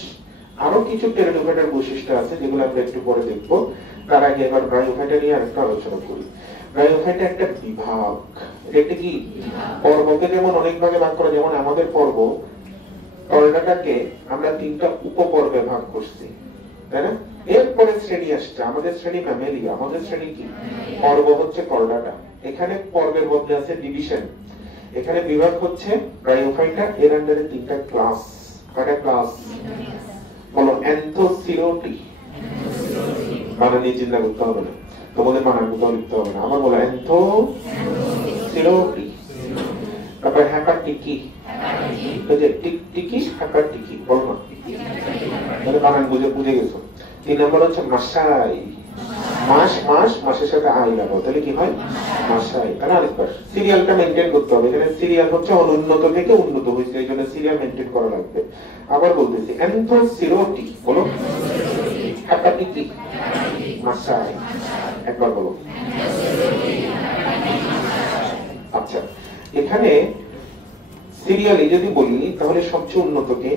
আরো কিছু টেরিডোফাইটার বৈশিষ্ট্য আছে যেগুলো আমরা একটু পরে দেখবো। তার আগে এবার ব্রায়োফাইটা নিয়ে আরেকটা আলোচনা করি। ব্রায়োফাইটা একটা বিভাগ, এটা কি পর্বকে যেমন অনেক ভাগে ভাগ করা, যেমন আমাদের পর্ব করোনাটাকে আমরা 3টা উপপর্বে ভাগ করছি, তাই না? এরপরে শ্রেণী আসছে, আমাদের শ্রেণী ম্যামেলিয়া, আমাদের শ্রেণী কি পর্ব হচ্ছে করোনাটা। এখানে পর্বের মধ্যে আছে ডিভিশন, এখানে বিভাগ হচ্ছে ব্রায়োফাইটা। এর আন্ডারে 3টা ক্লাস। কয়টা ক্লাস বলো? অ্যান্থোসিরোটি, বানানি চিন্তা করতে হবে না, তোমাদের বানান কোথাও লিখতে হবে না। আমার বলো অ্যান্থোসিরোটি। তারপর হ্যাপাটিকি, টিকটিকি হ্যাপাটিকি, বলো না, তাহলে বানান বুঝে গেছো। 3 নম্বর হচ্ছে মাসাই, মাসের সাথে আই লাগাও, তাহলে কি হয়? মাসাই। তাহলে আরেকবার সিরিয়ালটা মেনটেন করতে হবে। এখানে সিরিয়াল হচ্ছে অনুন্নত থেকে উন্নত হয়েছে, এই জন্য সিরিয়াল মেনটেন করা লাগবে। আবার বলতেছি অ্যান্থোসিরোটি, বলো হ্যাপাটিকি মাসাই, একবার বলো। আচ্ছা, এখানে সিরিয়ালে যদি বলি তাহলে সবচেয়ে উন্নত কে?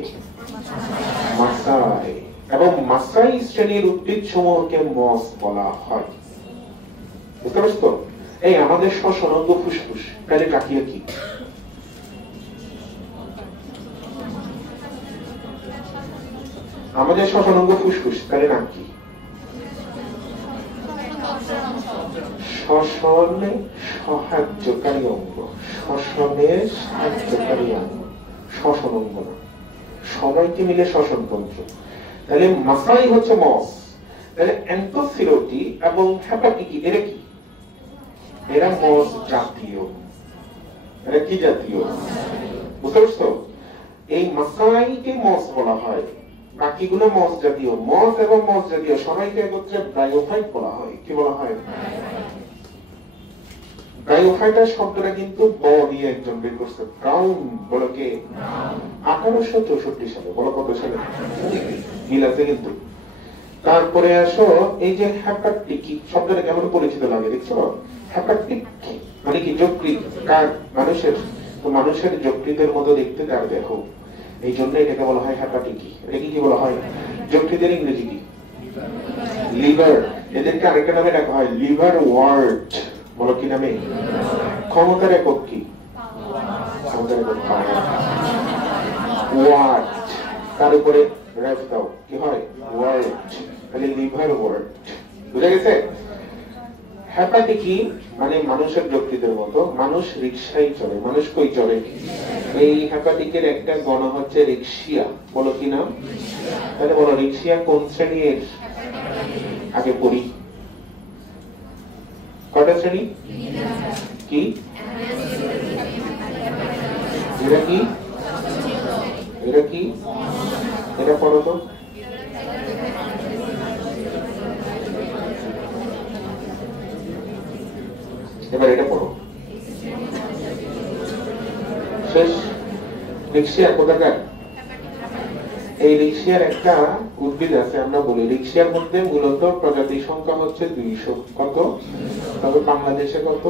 মাসাই। এবং মাসাই শ্রেণীর উদ্ভিদ সমূহকে মস বলা হয়। বুঝতে পারছো? এই আমাদের শ্বসন অঙ্গ ফুসফুস, তাহলে তাকিয়ে কি? আমাদের শ্বসন অঙ্গ ফুসফুস, তাহলে নাম কি? শ্বসনে সাহায্যকারী অঙ্গ, শ্বসনের সাহায্যকারী অঙ্গ, শ্বসন অঙ্গ না, সবাইকে মিলে শ্বসন তন্ত্র। তাহলে মাসাই হচ্ছে মস। তাহলে অ্যান্থোসিরোটি এবং হ্যাপাটিকি এরা কি? এরা মস জাতীয়। এরা কি জাতীয়? বুঝতে পারছো? এই মাসাইকে মস বলা হয়, বাকিগুলো মস জাতীয়। মস এবং মস জাতীয় সবাইকে একত্রে ব্রায়োফাইট বলা হয়। কি বলা হয়? ব্রায়োফাইটার শব্দটা কিন্তু ব দিয়ে একজন বের করছে, ব্রাউন। বলো কে? 1864 সালে। বলো কত সালে? মিল আছে কিন্তু। তারপরে আসো এই যে হ্যাপাটিকি শব্দটা কেমন পরিচিত লাগে, দেখছো? হ্যাপাটিক মানে কি? যকৃৎ। কার? মানুষের। তো মানুষের যকৃতের মতো দেখতে তার দেহ, এই জন্য এটাকে বলা হয় হ্যাপাটিকি। এটাকে কি বলা হয়? যকৃতের ইংরেজি কি? লিভার। এদেরকে আরেকটা নামে ডাকা হয় লিভার ওয়ার্ট। বলো কি নামে? ক্ষমতার একক কি? ক্ষমতার একক ওয়াট। তার উপরে রেফ দাও, কি হয়? ওয়ার্ট। তাহলে লিভার ওয়ার্ট। বুঝা গেছে? হ্যাপাটিকি মানে মানুষের যকৃতের মতো। মানুষ রিকশাই চলে। মানুষ কই চলে? এই হ্যাপাটিকের একটা গণ হচ্ছে রিক্সিয়া। বলো কি নাম? তাহলে বলো রিক্সিয়া কোন শ্রেণীর? আগে পড়ি। কয়টা শ্রেণী? কি? এটা কি? এটা কি? এটা পড়ো তো। এবার এটা পড়ো। শেষ। রিক্সিয়া কোথাকার? এই রিক্সিয়ার একটা উদ্ভিদ আছে, আমরা বলি রিক্সিয়ার মধ্যে মূলত প্রজাতির সংখ্যা হচ্ছে 200। কত? তবে বাংলাদেশে কত?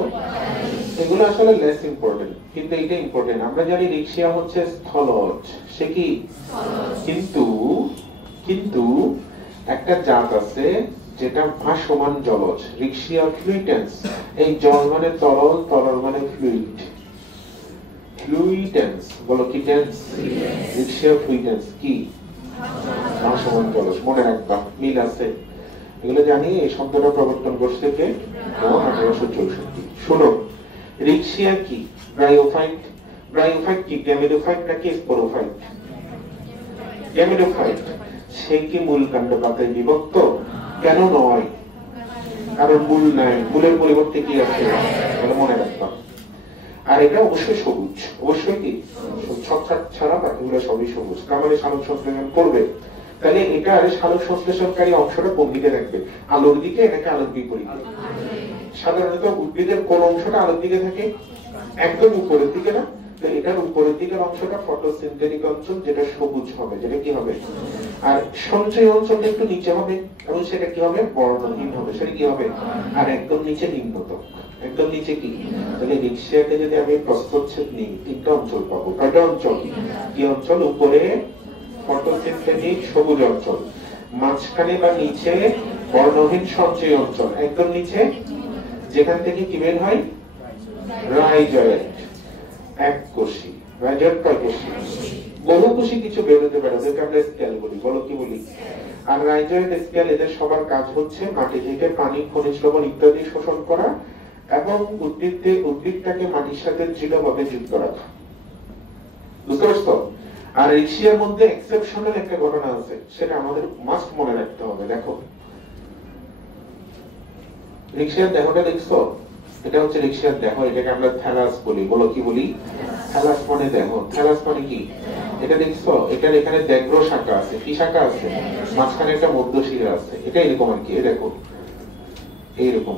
এগুলো আসলে লেস ইম্পর্টেন্ট, কিন্তু এটা ইম্পর্টেন্ট। আমরা জানি রিক্সিয়া হচ্ছে স্থলজ। সে কি? কিন্তু একটা জাত আছে যেটা ভাসমান জলজ, রিক্সিয়া ফ্লুইটেন্স। এই জল মানে তরল, তরল মানে ফ্লুইড। ফ্লুইটেন্স। বলো কি টেন্স? রিক্সিয়া ফ্লুইটেন্স কি? ভাসমান জলজ। মনে রাখবা, মিল আছে। এগুলো জানি। এই শব্দটা প্রবর্তন করছে কে? 1864। শোনো, রিক্সিয়া কি? ব্রায়োফাইট। ব্রায়োফাইট কি? গ্যামেটোফাইট নাকি স্পোরোফাইট? গ্যামেটোফাইট। সে কি মূল কাণ্ড পাতায় বিভক্ত? কেন নয়? কারণ মূল নাই। মূলের পরিবর্তে কি আছে? মনে রাখবা। আর এটা অবশ্যই সবুজ। অবশ্যই কি? ছত্রাক ছাড়া বাকিগুলো সবই সবুজ। তার মানে সালোক সংশ্লেষণ করবে। তাহলে এটা সালোক সংশ্লেষণকারী অংশটা কোন দিকে রাখবে? আলোর দিকে নাকি আলোর বিপরীতে? সাধারণত উদ্ভিদের কোন অংশটা আলোর দিকে থাকে? একদম উপরের দিকে না? তো এটার উপরের দিকের অংশটা ফটোসিনথেটিক অঞ্চল, যেটা সবুজ হবে, যেটা কি হবে? আর সঞ্চয় অঞ্চলটা একটু নিচে হবে এবং সেটা কি হবে? বর্ণহীন হবে। সেটা কি হবে? আর একদম নিচে নিম্নতম। একদম নিচে কি? তাহলে রিক্সিয়াতে যদি আমি প্রস্থচ্ছেদ নিই 3টা অঞ্চল পাবো। কয়টা অঞ্চল? কি অঞ্চল? উপরে ফটোসিনথেটিক সবুজ অঞ্চল, মাঝখানে বা নিচে বর্ণহীন সঞ্চয় অঞ্চল, একদম নিচে যেখান থেকে কি বের হয় রাইজয়েড, এককোষী। রাইজয়েড কয়কোষী? বহুকোষী কিছু বের হতে পারে, ওদেরকে আমরা স্কেল বলি। বলো কি বলি? আর রাইজয়েড স্কেল, এদের সবার কাজ হচ্ছে মাটি থেকে পানি, খনিজ লবণ ইত্যাদি শোষণ করা এবং উদ্ভিদটাকে মাটির সাথে দৃঢ়ভাবে যুক্ত রাখা। বুঝতে পারছো? আর রিক্সিয়ার মধ্যে এক্সেপশনাল একটা ঘটনা আছে, সেটা আমাদের মাস্ট মনে রাখতে হবে। দেখো রিক্সিয়ার দেহটা দেখছো? এটা হচ্ছে রিক্সিয়ার দেহ, এটাকে আমরা থ্যালাস বলি। বলো কি বলি? থ্যালাস মানে দেহ। থ্যালাস মানে কি? এটা দেখছো? এটার এখানে দ্যাগ্র শাখা আছে। কি শাখা আছে? মাঝখানে একটা মধ্যশিরা আছে। এটা এরকম আর কি, দেখো এইরকম।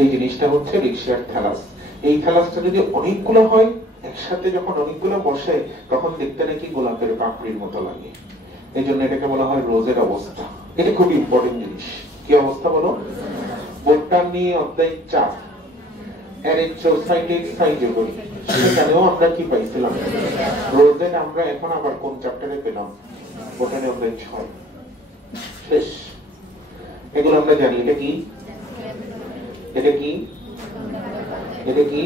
এই জিনিসটা হচ্ছে রিক্সিয়ার থ্যালাস। এই থ্যালাসটা যদি অনেকগুলো হয়, একসাথে যখন অনেকগুলো বসে, তখন দেখতে নাকি গোলাপের পাপড়ির মতো লাগে। এই জন্য এটাকে বলা হয় রোজের অবস্থা। এটা খুব ইম্পর্টেন্ট জিনিস। কি অবস্থা বলো? বোটান নিয়ে অধ্যায় 4 এরিথ্রোসাইটিক সাইটোগনি, সেখানেও আমরা কি পাইছিলাম? রোজের। আমরা এখন আবার কোন চ্যাপ্টারে পেলাম? বোটানে অধ্যায় 6। শেষ। এগুলো আমরা জানি। এটা কি? এটা কি? এটা কি?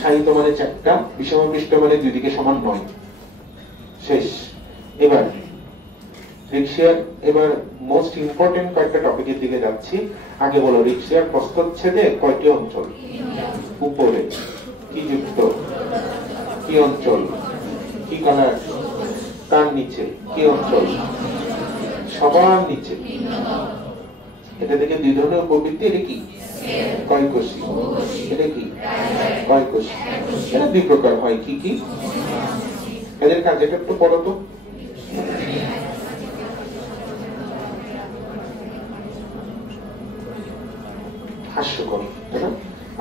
সাহিত্য মানে চারটা, বিষম পৃষ্ঠ মানে দুই দিকে সমান নয়। শেষ। এবার রিক্সিয়ার, এবার মোস্ট ইম্পর্টেন্ট কয়েকটা টপিকের দিকে যাচ্ছি। আগে বলো, রিক্সিয়ার প্রস্থচ্ছেদে কয়টি অঞ্চল? উপরে কি যুক্ত? কি অঞ্চল? কি কালার? তার নিচে কি অঞ্চল? সবার নিচে। এটা থেকে দুই ধরনের উপবৃত্তি। এটা কি? কয়কোষী। এটা কি? কয়কোষী। এটা দুই প্রকার হয়। কি কি এদের কাজ? এটা একটু পড়ো তো। হাস্যকর।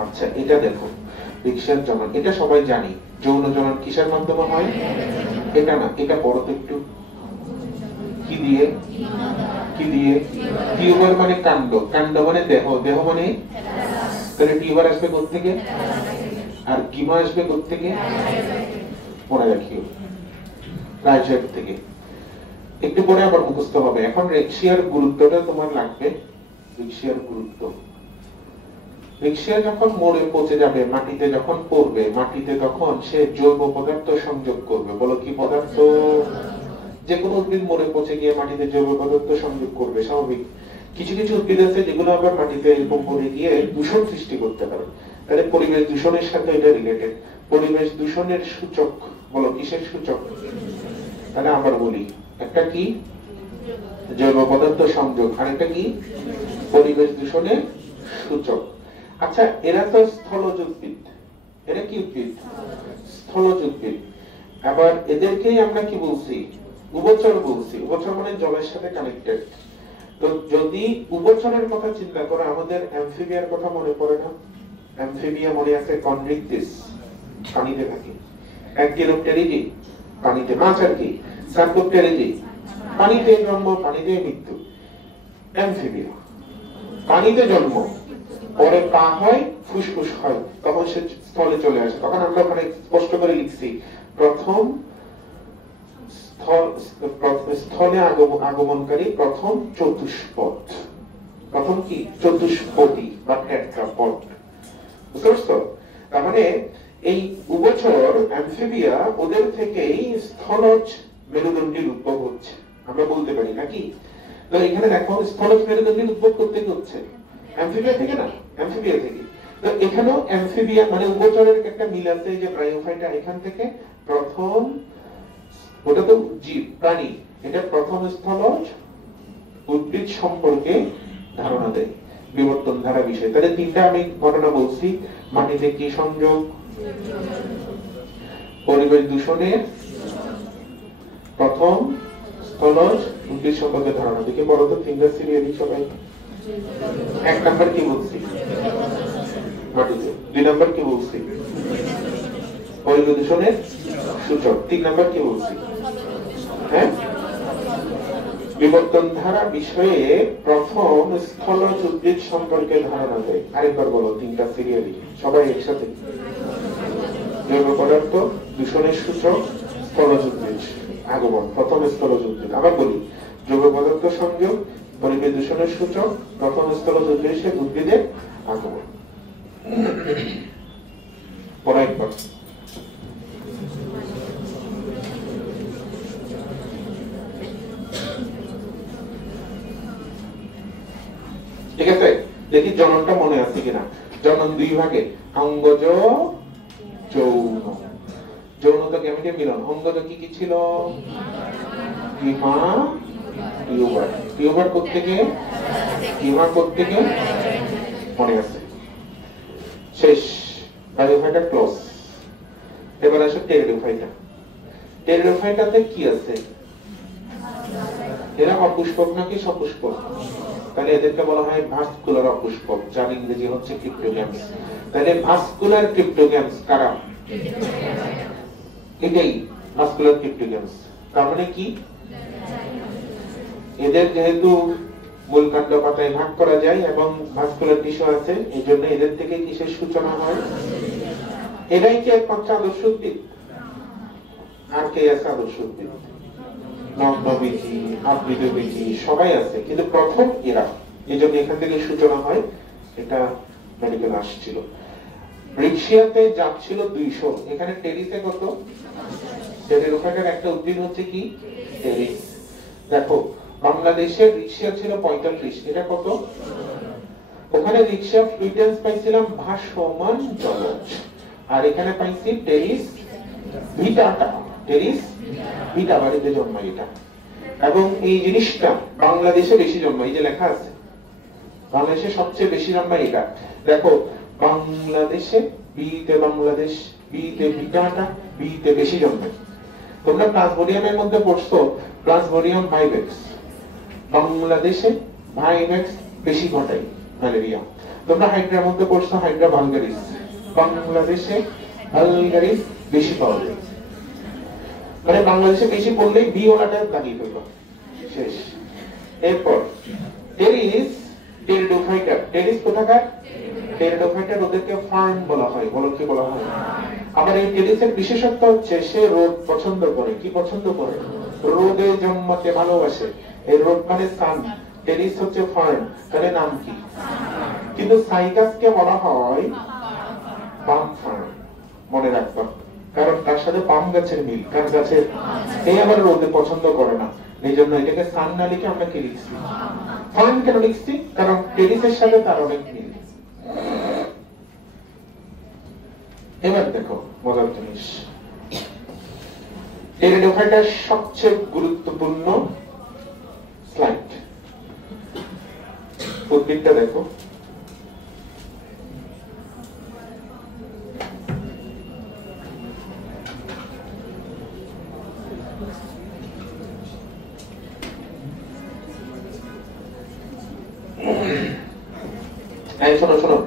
আচ্ছা, এটা দেখো, রিক্সিয়ার জনন, এটা সবাই জানি। যৌন জনন কিসের মাধ্যমে হয়? এটা না, এটা পড়ো তো একটু। কি দিয়ে? কি দিয়ে? টিউবার মানে কাণ্ড, কাণ্ড মানে দেহ, দেহ মানে তাহলে টিউবার আসবে কোত্থেকে? আর গিমা আসবে কোত্থেকে? মনে রাখিও, রাইজয়েড থেকে। একটু পরে আবার মুখস্থ হবে। এখন রিক্সিয়ার গুরুত্বটা তোমার লাগবে। রিক্সিয়ার গুরুত্ব, রিক্সিয়া যখন মরে পচে যাবে, মাটিতে যখন পড়বে, মাটিতে তখন সে জৈব পদার্থ সংযোগ করবে। বলো কি পদার্থ? যে কোনো উদ্ভিদ মরে পচে গিয়ে মাটিতে জৈব পদার্থ সংযোগ করবে, স্বাভাবিক। কিছু কিছু উদ্ভিদ আছে যেগুলো আবার মাটিতে এরকম পড়ে গিয়ে দূষণ সৃষ্টি করতে পারে। তাহলে পরিবেশ দূষণের সাথে এটা রিলেটেড। পরিবেশ দূষণের সূচক, বলো কিসের সূচক? তাহলে আবার বলি, একটা কি? জৈব পদার্থ সংযোগ, আর একটা কি? পরিবেশ দূষণের সূচক। আচ্ছা, এরা তো স্থলজ উদ্ভিদ। এরা কি উদ্ভিদ? স্থলজ উদ্ভিদ। আবার এদেরকেই আমরা কি বলছি? উভচর বলছি। উভচর মানে জলের সাথে কানেক্টেড। তো যদি উভচরের কথা চিন্তা করো, আমাদের অ্যামফিবিয়ার কথা মনে পড়ে না? অ্যামফিবিয়া মনে আছে? কনভিক্টিস, পানিতে থাকে। অ্যাক্টিনোপটেরিজি, পানিতে। মাছ আর কি? সার্কোপটেরিজি, পানিতে জন্ম, পানিতে মৃত্যু। অ্যামফিবিয়া পানিতে জন্ম, পরে পা হয়, ফুসফুস হয়, তখন সে স্থলে চলে আসে। তখন আমরা ওখানে স্পষ্ট করে লিখছি, প্রথম স্থলে আগমনকারী প্রথম চতুষ্পদ। প্রথম কি? চতুষ্পদী বা টেট্রাপড। বুঝতে পারছো? তার মানে এই উভচর অ্যামফিবিয়া, ওদের থেকেই স্থলজ মেরুদণ্ডীর উদ্ভব হচ্ছে, আমরা বলতে পারি নাকি? তো এখানে দেখো, স্থলজ মেরুদণ্ডীর উদ্ভব করতে হচ্ছে অ্যামফিবিয়া থেকে না? অ্যামফিবিয়া থেকে। তো এখানেও অ্যামফিবিয়া মানে উভচরের একটা মিল আছে। যে ব্রায়োফাইটা এখান থেকে প্রথম, ওটা তো জীব প্রাণী, এটা প্রথম স্থলজ উদ্ভিদ সম্পর্কে ধারণা দেয়, বিবর্তন ধারা বিষয়। তাহলে তিনটা আমি ঘটনা বলছি। মাটিতে কি সংযোগ? পরিবেশ দূষণের প্রথম স্থলজ উদ্ভিদ সম্পর্কে ধারণা। দেখে বড় তো তিনটা সিরিয়ালি সবাই। এক নাম্বার কি বলছি? মাটিতে। দুই নাম্বার কি বলছি? পরিবেশ দূষণের সূচক। তিন নাম্বার কি বলছি? হ্যাঁ, বিবর্তন ধারা বিষয়ে প্রথম স্থলজ উদ্ভিদ সম্পর্কে ধারণা দেয়। আরেকবার বলো, তিনটা সিরিয়ালি সবাই একসাথে। জৈব পদার্থ দূষণের সূচক স্থলজ উদ্ভিদ আগমন, প্রথম স্থলজ উদ্ভিদ। আবার বলি, জৈব পদার্থ সংযোগ পরিবেশ দূষণের সূচক প্রথম স্থলজ উদ্ভিদের আগমন। পরাইবার ঠিক আছে, দেখি জননটা মনে আছে কিনা। জনন দুই ভাগে, অঙ্গজ যৌন। যৌন তো গ্যামেটের মিলন। অঙ্গজ কি কি ছিল? টিউবার। টিউবার কোত্থেকে? কিমা কোত্থেকে? মনে আছে। শেষ। বায়োফাইটা ক্লোজ। এবার আসে টেরিডোফাইটা। টেরিডোফাইটাতে কি আছে? এরা অপুষ্পক নাকি সপুষ্পক? তাহলে এদেরকে বলা হয় ভাস্কুলার অপুষ্পক, যার ইংরেজি হচ্ছে ক্রিপ্টোগ্যামস। তাহলে ভাস্কুলার ক্রিপ্টোগ্যামস কারা? এটাই ভাস্কুলার ক্রিপ্টোগ্যামস। তার মানে কি? এদের যেহেতু মূল কাণ্ড পাতায় ভাগ করা যায় এবং ভাস্কুলার টিস্যু আছে, এই জন্য এদের থেকে কিসের সূচনা হয়? এটাই কি একমাত্র আদর্শ উদ্ভিদ? আর কে আছে আদর্শ উদ্ভিদ? নগ্নবীজি, আবৃতবীজি সবাই আছে, কিন্তু প্রথম এরা। এই জন্য এখান থেকে সূচনা হয়। এটা মেডিকেল আসছিল। রিক্সিয়াতে যাচ্ছিল 200, এখানে টেরিসে কত? টেরিডোফাইটার একটা উদ্ভিদ হচ্ছে কি? টেরিস। দেখো, বাংলাদেশের রিক্সিয়া ছিল 45, এটা কত? ওখানে রিক্সিয়া ফ্লুইডেন্স পাইছিলাম ভাসমান জলজ, আর এখানে পাইছি টেরিস ভিটাটা। টেরিস ভিটা বাড়িতে জন্মায় এটা। এবং এই জিনিসটা বাংলাদেশে বেশি জন্মায়, এই যে লেখা আছে বাংলাদেশে সবচেয়ে বেশি জন্মায় এটা। দেখো, বাংলাদেশে বিতে বাংলাদেশ, বিতে ভিটাটা, বিতে বেশি জন্মায়। তোমরা প্লাজমোডিয়ামের মধ্যে পড়ছো প্লাজমোডিয়াম ভাইভেক্স। বাংলাদেশে ভাইভেক্স বেশি ঘটায় ম্যালেরিয়া। তোমরা হাইড্রার মধ্যে পড়ছো হাইড্রা ভালগারিস। বাংলাদেশে ভালগারিস বেশি পাওয়া যায়। মানে বাংলাদেশে বেশি পড়লেই বি ওলাটা দাঁড়িয়ে ফেলবো, শেষ। এরপর টেরিস, টেরিডোফাইটা। টেরিস কোথাকার? টেরিডোফাইটা। ওদেরকে ফার্ন বলা হয়। বলো কি বলা হয়? আবার এই টেরিসের বিশেষত্ব হচ্ছে সে রোদ পছন্দ করে। কি পছন্দ করে? রোদে জন্মাতে ভালোবাসে। এই রোদ মানে সান। টেরিস হচ্ছে ফার্ন, তাহলে নাম কি? কিন্তু সাইকাসকে বলা হয় পাম ফার্ন। মনে রাখবা, কারণ তার সাথে পাম গাছের মিল। কার গাছের? এই আবার রোদে পছন্দ করে না, এই জন্য এটাকে সান না লিখে আমরা কি লিখছি? ফার্ন কেন লিখছি? কারণ টেরিসের সাথে তার অনেক মিল। এবার দেখো মজার জিনিস, টেরিডোফাইটার সবচেয়ে গুরুত্বপূর্ণ স্লাইড। উদ্ভিদটা দেখো, শোনো শোনো,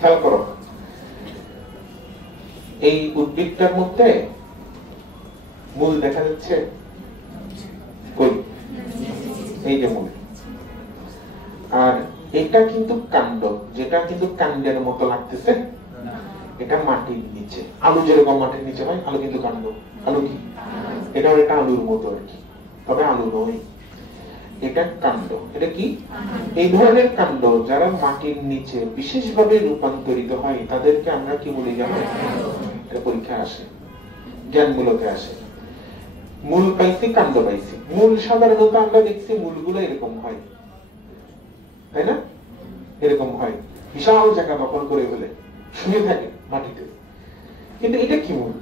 খেয়াল করো। এই উদ্ভিদটার মধ্যে মূল দেখা যাচ্ছে? কই? এই যে মূল। আর এটা কিন্তু কাণ্ড, যেটা কিন্তু কাণ্ডের মতো লাগতেছে, এটা মাটির নিচে। আলু যেরকম মাটির নিচে হয়, আলু কিন্তু কাণ্ড। আলু কি? এটা একটা আলুর মতো আর কি, তবে আলু নয়, এটা কাণ্ড। এটা কি? এই ধরনের কাণ্ড যারা মাটির নিচে বিশেষভাবে রূপান্তরিত হয় তাদেরকে আমরা কি বলি জানো? এটা পরীক্ষায় আসে, জ্ঞানমূলকে আসে। মূল পাইছি, কাণ্ড পাইছি। মূল সাধারণত আমরা দেখছি মূলগুলো এরকম হয়, তাই না? এরকম হয়, বিশাল জায়গা দখল করে ফেলে, শুয়ে থাকে মাটিতে। কিন্তু এটা কি মূল?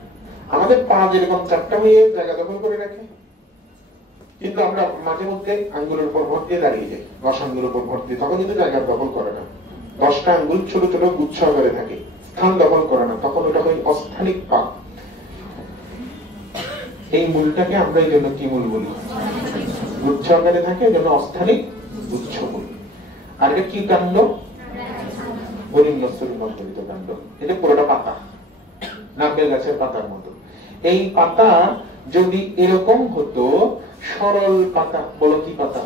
আমাদের পা যেরকম চাপটা হয়ে জায়গা দখল করে রাখে, কিন্তু আমরা মাঝে মধ্যে আঙ্গুলের উপর ভর দিয়ে দাঁড়িয়ে যাই, 10 আঙ্গুলের উপর ভর দিয়ে, তখন কিন্তু জায়গা দখল করে না। 10টা আঙ্গুল ছোট ছোট গুচ্ছ আকারে থাকে, স্থান দখল করে না, তখন ওটা হয় অস্থানিক পা। এই মূলটাকে আমরা এই জন্য কি মূল বলি? গুচ্ছ আকারে থাকে, এই জন্য অস্থানিক গুচ্ছ বলি। আর এটা কি কাণ্ড? বনিম্নস্থ রূপান্তরিত কাণ্ড। এটা পুরোটা পাতা, নারকেল গাছের পাতার মতো। এই পাতা যদি এরকম হতো, সরল পাতা, বলো কি পাতা?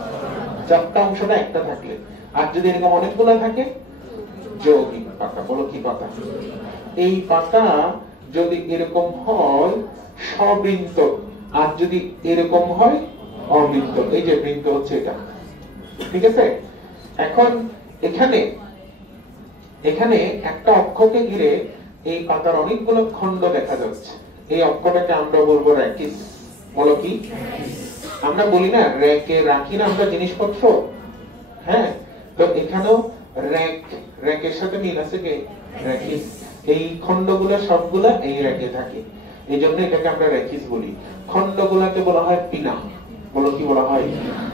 চারটা অংশটা একটা থাকলে। আর যদি এরকম অনেকগুলো থাকে, যৌগিক পাতা। পাতা, বলো কি পাতা? এই পাতা যদি এরকম হয় সবৃন্ত, আর যদি এরকম হয় অবৃন্ত। এই যে বৃন্ত হচ্ছে এটা, ঠিক আছে? এখন এখানে এখানে একটা অক্ষকে ঘিরে এই পাতার অনেকগুলো খণ্ড দেখা যাচ্ছে। এই অক্ষটাকে আমরা বলবো র্যাকিস। বলো কি? আমরা বলি না র্যাকে রাখি না আমরা জিনিসপত্র, হ্যাঁ? তো এখানেও র্যাকের সাথে মিল আছে কে? র্যাকিস। এই খণ্ডগুলো সবগুলা এই র্যাকে থাকে, এই জন্য এটাকে আমরা র্যাকিস বলি। খণ্ডগুলাকে বলা হয় পিনা। বলো কি বলা হয়?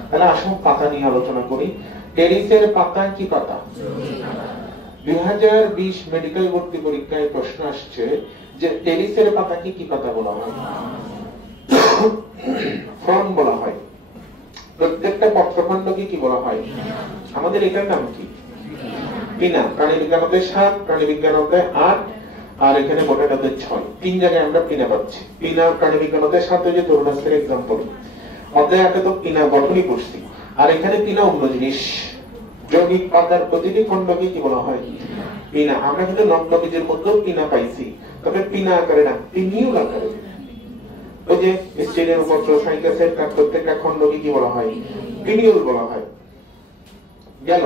তাহলে আসুন পাতা নিয়ে আলোচনা করি। টেরিসের পাতা কি পাতা? 2020 মেডিকেল ভর্তি পরীক্ষায় প্রশ্ন আসছে যে টেরিসের পাতাকে কি পাতা বলা হয়? ফ্রন বলা হয়। প্রত্যেকটা পত্রখণ্ডকে কি বলা হয়? আমাদের এটার নাম কি? পিনা। প্রাণীবিজ্ঞান অধ্যায় 7, প্রাণীবিজ্ঞান অধ্যায় 8, আর এখানে বোটানি অধ্যায় 6। 3 জায়গায় আমরা পিনা পাচ্ছি। পিনা প্রাণীবিজ্ঞান অধ্যায় 7 যে তরুণাস্তের एग्जांपल, অধ্যায় 8 তো পিনা গঠনই পড়ছি, আর এখানে পিনা অন্য জিনিস। যৌগিক পাতার প্রতিটি খণ্ডকে কি বলা হয়? পিনা। আমরা কিন্তু নগ্নবীজের মধ্যেও পিনা পাইছি, তবে পিনা আকারে না, পিনিউল আকারে। ওই যে স্টেনের উপত্র সাইকাসের তার প্রত্যেকটা খণ্ডকে কি বলা হয়? পিনিউল বলা হয়। গেল।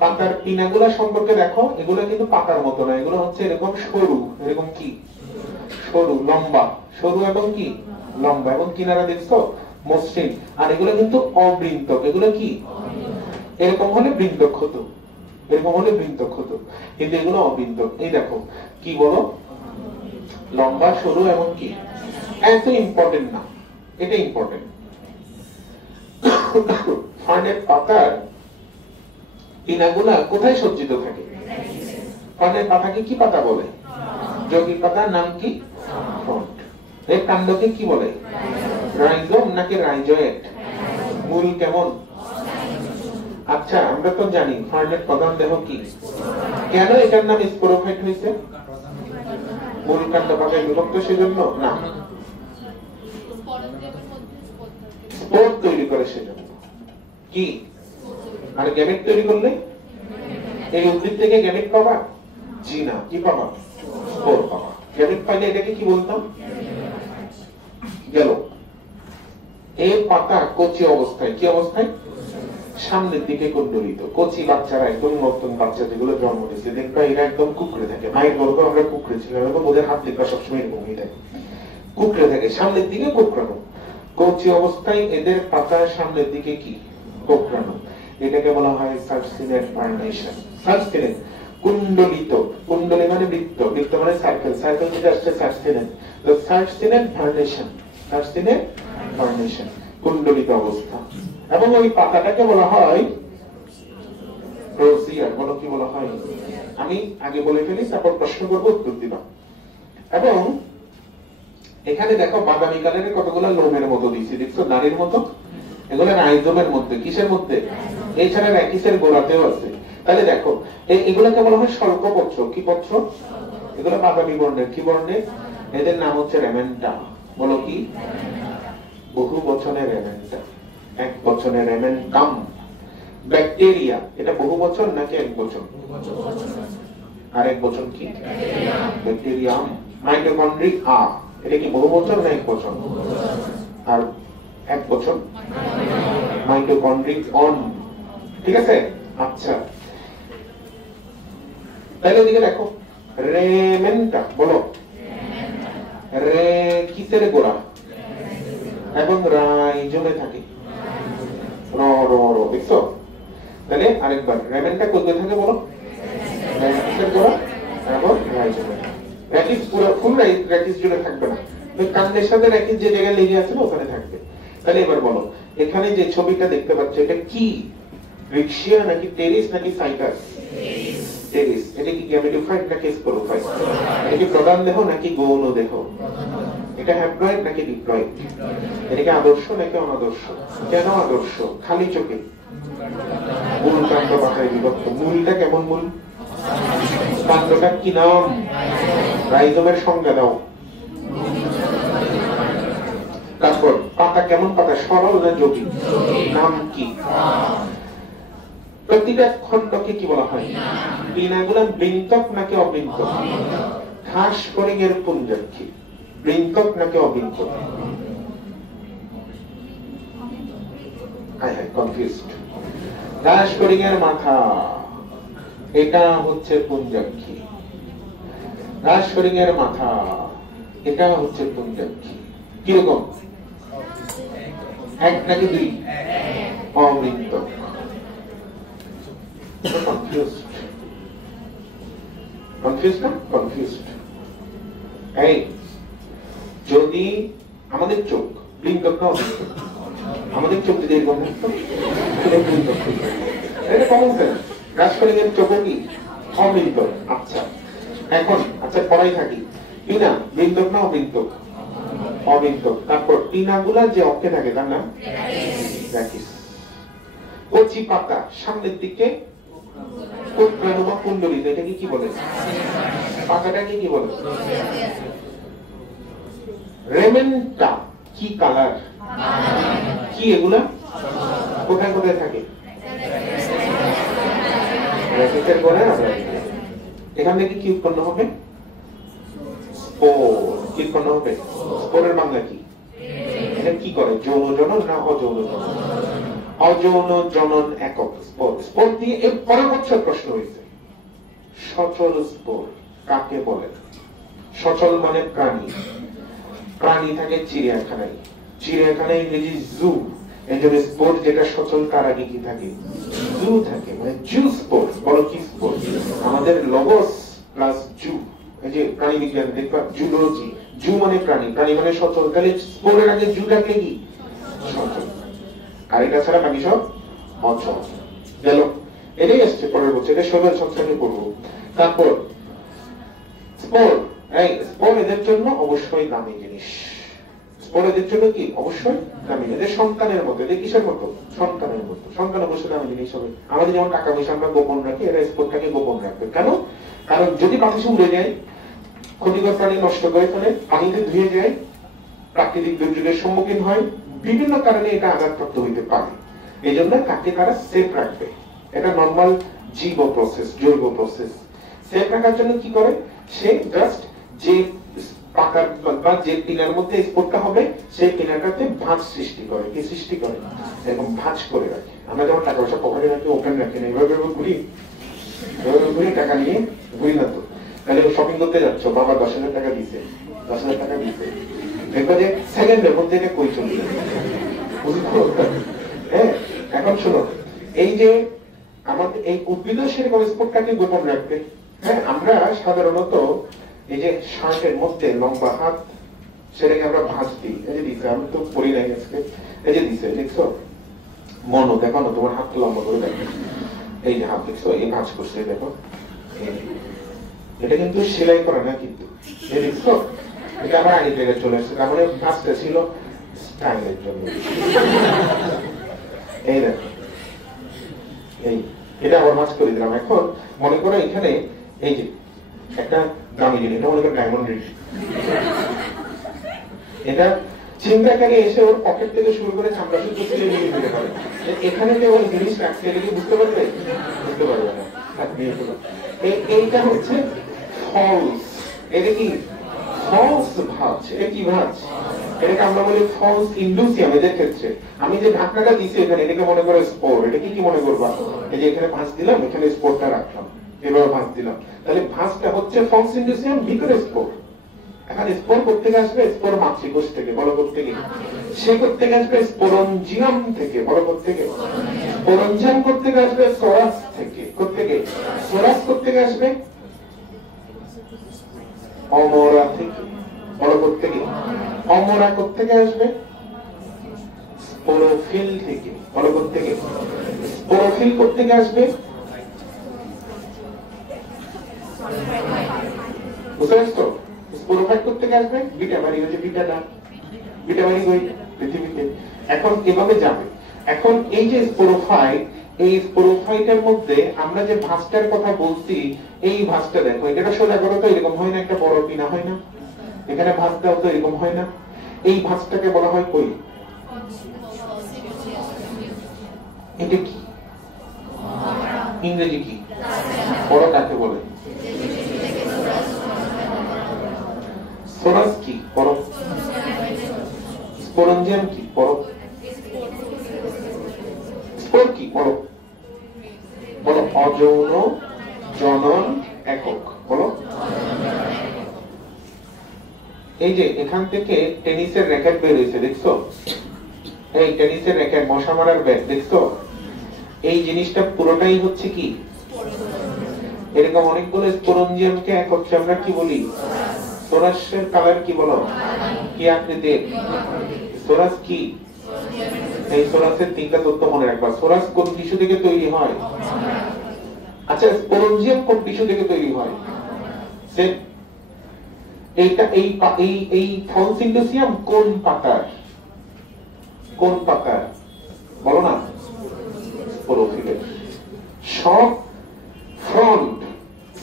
পাতার পিনাগুলা সম্পর্কে দেখো, এগুলো কিন্তু পাতার মতো না, এগুলো হচ্ছে এরকম সরু, এরকম কি সরু, লম্বা, সরু এবং কি লম্বা, এবং কিনারা দেখছো মসৃণ। আর এগুলো কিন্তু অবৃন্তক, এগুলো কি এরকম হলে বৃন্তক হতো, এরকম হলে বৃন্তক হতো, কিন্তু এগুলো অবৃন্তক। এই দেখো কি বলো, লম্বা, সরু এবং কি। এত ইম্পর্টেন্ট না, এটা ইম্পর্টেন্ট। ফার্নের পাতার পিনাগুলা কোথায় সজ্জিত থাকে? ফার্নের পাতাকে কি পাতা বলে? যৌগিক পাতার নাম কি? ফ্রন্ট। এর কাণ্ডকে কি বলে? রাইজোম নাকি রাইজয়েট? মূল কেমন? আচ্ছা, আমরা তো জানি ফার্নের প্রধান দেহ কি। কেন এটার নাম স্পোরোফাইট হয়েছে? মূল কাণ্ড পাতায় বিভক্ত সেজন্য না, স্পোর তৈরি করে সেজন্য। কি আর গ্যামেট তৈরি করলে এই উদ্ভিদ থেকে গ্যামেট পাবা? জি না, কি পাবা? স্পোর পাবা। গ্যামেট পাইলে এটাকে কি বলতাম? গেল। এই পাতা কচি অবস্থায়, কি অবস্থায়? সামনের দিকে কুণ্ডলিত। কচি বাচ্চারা, একদম নতুন বাচ্চা যেগুলো জন্ম নিচ্ছে, দেখবা এরা একদম কুকড়ে থাকে। মায়ের গর্ভ আমরা কুকড়ে ছিলাম, এবং ওদের হাত দেখবা সবসময় এরকমই থাকে, কুকড়ে থাকে, সামনের দিকে কোঁকড়ানো। কচি অবস্থায় এদের পাতার সামনের দিকে কি কোঁকড়ানো, এটাকে বলা হয় সার্সিনেট ফার্নেশন। সার্সিনেট কুণ্ডলিত, কুণ্ডলী মানে বৃত্ত, বৃত্ত মানে সার্কেল, সার্কেল থেকে আসছে সার্সিনেট। তো সার্সিনেট ফার্নেশন, সার্সিনেট ফার্নেশন, কুণ্ডলিত অবস্থা। এবং ওই পাতাটাকে বলা হয় প্রোসিয়ার। বলো কি বলা হয়? আমি আগে বলে ফেলি, তারপর প্রশ্ন করবো, উত্তর দিবা। এবং এখানে দেখো বাদামি কালারের কতগুলো লোমের মতো দিয়েছি, দেখছো নারীর মতো। এগুলো রাইজোমের মধ্যে, কিসের মধ্যে? এছাড়া র্যাকিসের গোড়াতেও আছে। তাহলে দেখো এগুলোকে বলা হয় স্বল্পপত্র। কি পত্র? এগুলো বাদামি বর্ণের। কি বর্ণের? এদের নাম হচ্ছে রেমেন্টা। বলো কি? বহু বচনের রেমেন্টা, এক বচনের রেমেন্টাম। ব্যাকটেরিয়া, এটা বহু বচন নাকি এক বচন? আর এক বচন কি? ব্যাকটেরিয়াম। মাইটোকন্ড্রিয়া, এটা কি বহু বচন না এক বচন? আর এক বচন মাইটোকন্ড্রিয়ন। ঠিক আছে? আচ্ছা, তাহলে ওদিকে দেখো রেমেন্টা। বলো রে কিসের গোড়া এবং রাইজোমে থাকে। র র র, দেখছো? তাহলে আরেকবার রেমেন্টা কোথায় থাকে বলো? র্যাকিসের গোড়া এবং রাইজোমে। র্যাকিস পুরো ফুল র্যাকিস জুড়ে থাকবে না, কাণ্ডের সাথে র্যাকিস যে জায়গায় লেগে আছে না ওখানে থাকবে। তাহলে এবার বলো, এখানে যে ছবিটা দেখতে পাচ্ছ এটা কি? রিক্সিয়া নাকি টেরিস নাকি সাইকাস? টেরিস। এটা কি গ্যামেটোফাইট নাকি স্পোরোফাইট? এটা কি প্রধান দেহ নাকি গৌণ দেহ? এটা হ্যাপ্লয়েড নাকি ডিপ্লয়েড? এটা কি আদর্শ নাকি অনাদর্শ? কেন আদর্শ? খালি চোখে মূল কাণ্ড পাতায় বিভক্ত। মূলটা কেমন মূল? কাণ্ডটা কি নাম? রাইজোমের সংজ্ঞা দাও। তারপর পাতা কেমন পাতা? সরল না জটিল? নাম কি? প্রতিটা খণ্ডকে কি বলা হয়? পিনাগুলা বৃন্তক নাকি অবৃন্তক? ঘাস ফড়িংয়ের পুঞ্জক্ষী বৃন্তক নাকি অবৃন্তক? কনফিউজড। ঘাস ফড়িংয়ের মাথা এটা হচ্ছে পুঞ্জক্ষী, ঘাস ফড়িংয়ের মাথা এটা হচ্ছে পুঞ্জক্ষী। কিরকম? এক নাকি দুই? অবৃন্তক। এই যদি আমাদের চোখ বৃন্তক না অবৃন্তক, আমাদের চোখ যদি এরকম এটা কমন সেন্স। ঘাস ফড়িংয়ের চোখও কি অবৃন্তক? আচ্ছা এখন পড়াই থাকি, পিনা বৃন্তক না অবৃন্তক? অবৃন্তক। তারপর পিনাগুলা যে অক্ষে থাকে তার নাম রাখিস। কচি পাতা সামনের দিকে কুণ্ডলিত, এটাকে কি বলে? পাতাটাকে কি বলে? রেমেনটা কি কালার? কি এগুলা কোথায় কোথায় থাকে? এখান থেকে কি উৎপন্ন হবে? স্পোর। কি উৎপন্ন হবে? স্পোরের বাংলা কি? এটা কি করে? যৌন জনন না অযৌন জনন? অযৌন জনন একক স্পোর। স্পোর দিয়ে এর পরের বছর প্রশ্ন হয়েছে, সচল স্পোর কাকে বলে? সচল মানে প্রাণী। প্রাণী থাকে চিড়িয়াখানায়, চিড়িয়াখানায় ইংরেজি জু। এই জন্য স্পোর যেটা সচল তার আগে কি থাকে? জু থাকে, মানে জু স্পোর। বলো কি স্পোর? আমাদের লগস প্লাস জু, এই যে প্রাণী বিজ্ঞান দেখবা জুলজি, জু মানে প্রাণী, প্রাণী মানে সচল, তাহলে স্পোরের আগে জু থাকে কি? সচল। আর এটা ছাড়া বাকি সব অচল। গেল, এটাই আসছে পরের বছর, এটা শৈবাল সংস্থানে পড়বো। তারপর স্পোর, এই স্পোর এদের জন্য অবশ্যই দামি জিনিস। স্পোর এদের জন্য কি অবশ্যই দামি? এদের সন্তানের মতো। এদের কিসের মতো? সন্তানের মতো। সন্তান অবশ্যই দামি জিনিস হবে। আমাদের যেমন টাকা পয়সা আমরা গোপন রাখি, এরা স্পোরটাকে গোপন রাখবে। কেন? কারণ যদি বাতাসে উড়ে যায়, ক্ষতিকর প্রাণী নষ্ট করে ফেলে, পানিতে ধুয়ে যায়, প্রাকৃতিক দুর্যোগের সম্মুখীন হয়, বিভিন্ন কারণে এটা আঘাতপ্রাপ্ত হইতে পারে। এই জন্য তাকে তারা সেফ রাখবে। এটা নর্মাল জীব প্রসেস, জৈব প্রসেস। সেফ রাখার জন্য কি করে? সে জাস্ট যে পাকার বা যে পিনার মধ্যে স্পোর্টটা হবে, সেই পিনাটাতে ভাঁজ সৃষ্টি করে। কি সৃষ্টি করে? এরকম ভাঁজ করে রাখে। আমরা যেমন টাকা পয়সা পকেটে রাখি, ওপেন রাখি না, এভাবে ঘুরি, ঘুরি টাকা নিয়ে ঘুরি না তো। তাহলে শপিং করতে যাচ্ছ, বাবা 10,000 টাকা দিছে, 10,000 টাকা দিছে, দেখবা যে সেকেন্ডের মধ্যে এটা কই চলে যাবে। হ্যাঁ, এখন শোনো, এই যে আমাদের এই উদ্ভিদ সেরকম স্পোর্টটাকে গোপন রাখবে। হ্যাঁ, আমরা সাধারণত এই যে শার্টের মধ্যে লম্বা হাত, সেটাকে আমরা ভাঁজ দিই। এই যে দিছে, আমি তো পরি নাই আজকে, এই যে দিছে, দেখছো? মনো দেখো না, তোমার হাত লম্বা করে দেখো, এই যে হাত দেখছো, এই ভাঁজ করছে, দেখো এটা কিন্তু সেলাই করা না, কিন্তু এই দেখছো, এটা আমার আগে জায়গায় চলে আসছে। তার মানে ভাঁজটা ছিল স্টাইলের জন্য। এই দেখো, এই এটা আবার ভাঁজ করে দিলাম। এখন মনে করো এখানে এই যে একটা দামি জিনিস, এটা মনে করো ডায়মন্ড রিং, এটা চিন্তাকারী এসে ওর পকেট থেকে শুরু করে চামড়া শুদ্ধ ছিঁড়ে নিয়ে যেতে পারে। এখানে যে ওর জিনিস রাখছে, এটা কি বুঝতে পারবে? বুঝতে পারবে না। এইটা হচ্ছে ফলস। এটা কি ফলস ভাঁজ? এটা কি ভাঁজ? এটাকে আমরা বলি ফলস ইন্ডুসিয়াম। এদের ক্ষেত্রে আমি যে ঢাকনাটা দিচ্ছি এখানে, এটাকে মনে করো স্পোর। এটা কি মনে করবা? এই যে এখানে ভাঁজ দিলাম, এখানে স্পোরটা রাখলাম, এভাবে ভাঁজ দিলাম, তাহলে ভাঁজটা হচ্ছে ফলস ইন্ডুসিয়াম, ভিতরে স্পোর। এখন স্পোর করতে আসবে স্পোর মাতৃকোষ থেকে, বলো থেকে। সে করতে আসবে স্পোরঞ্জিয়াম থেকে, বলো থেকে। স্পোরঞ্জিয়াম করতে আসবে সোরাস থেকে, থেকে সোরাস করতে আসবে অমরা থেকে, বলো থেকে। অমরা করতে আসবে স্পোরোফিল থেকে, বলো থেকে। স্পোরোফিল করতে আসবে, বুঝতে পারছো? স্পোরোফাইট করতে আসবে বিটাবারি, হচ্ছে বিটাটা, বিটাবারি হই পৃথিবীতে। এখন এভাবে যাবে। এখন এই যে স্পোরোফাইট, এই স্পোরোফাইটের মধ্যে আমরা যে ভাঁজটার কথা বলছি, এই ভাঁজটা দেখো, এটা সোজা করো তো এরকম হয় না, একটা বড় পিনা হয় না, এখানে ভাঁজ দাও তো এরকম হয় না। এই ভাঁজটাকে বলা হয় কই? এটা কি? ইংরেজি কি? পড়ো কাকে বলে? সোরাস কি? পড়ো। স্পোরেঞ্জিয়াম কি? পড়ো। স্পোর কি? পড়ো। বলো। অযৌন জনন একক। বলো। এই যে এখান থেকে টেনিসের র্যাকেট বের হয়েছে, দেখছো? এই টেনিসের র্যাকেট, মশা মারার ব্যাট, দেখছো? এই জিনিসটা পুরোটাই হচ্ছে কি? এরকম অনেকগুলো স্পোরেঞ্জিয়ামকে একত্রে আমরা কি বলি? সোরাসের কালার কি বলো? কি আকৃতির? সোরাস কি? এই সোরাসের তিনটা তথ্য মনে রাখবা। সোরাস কোন টিস্যু থেকে তৈরি হয়? আচ্ছা, স্পোরেঞ্জিয়াম কোন টিস্যু থেকে তৈরি হয়? এইটা এই ফলসিন্ডোসিয়াম কোন পাতার? কোন পাতার? বলো না। স্পোরোফিলের। সব ফ্রন্ট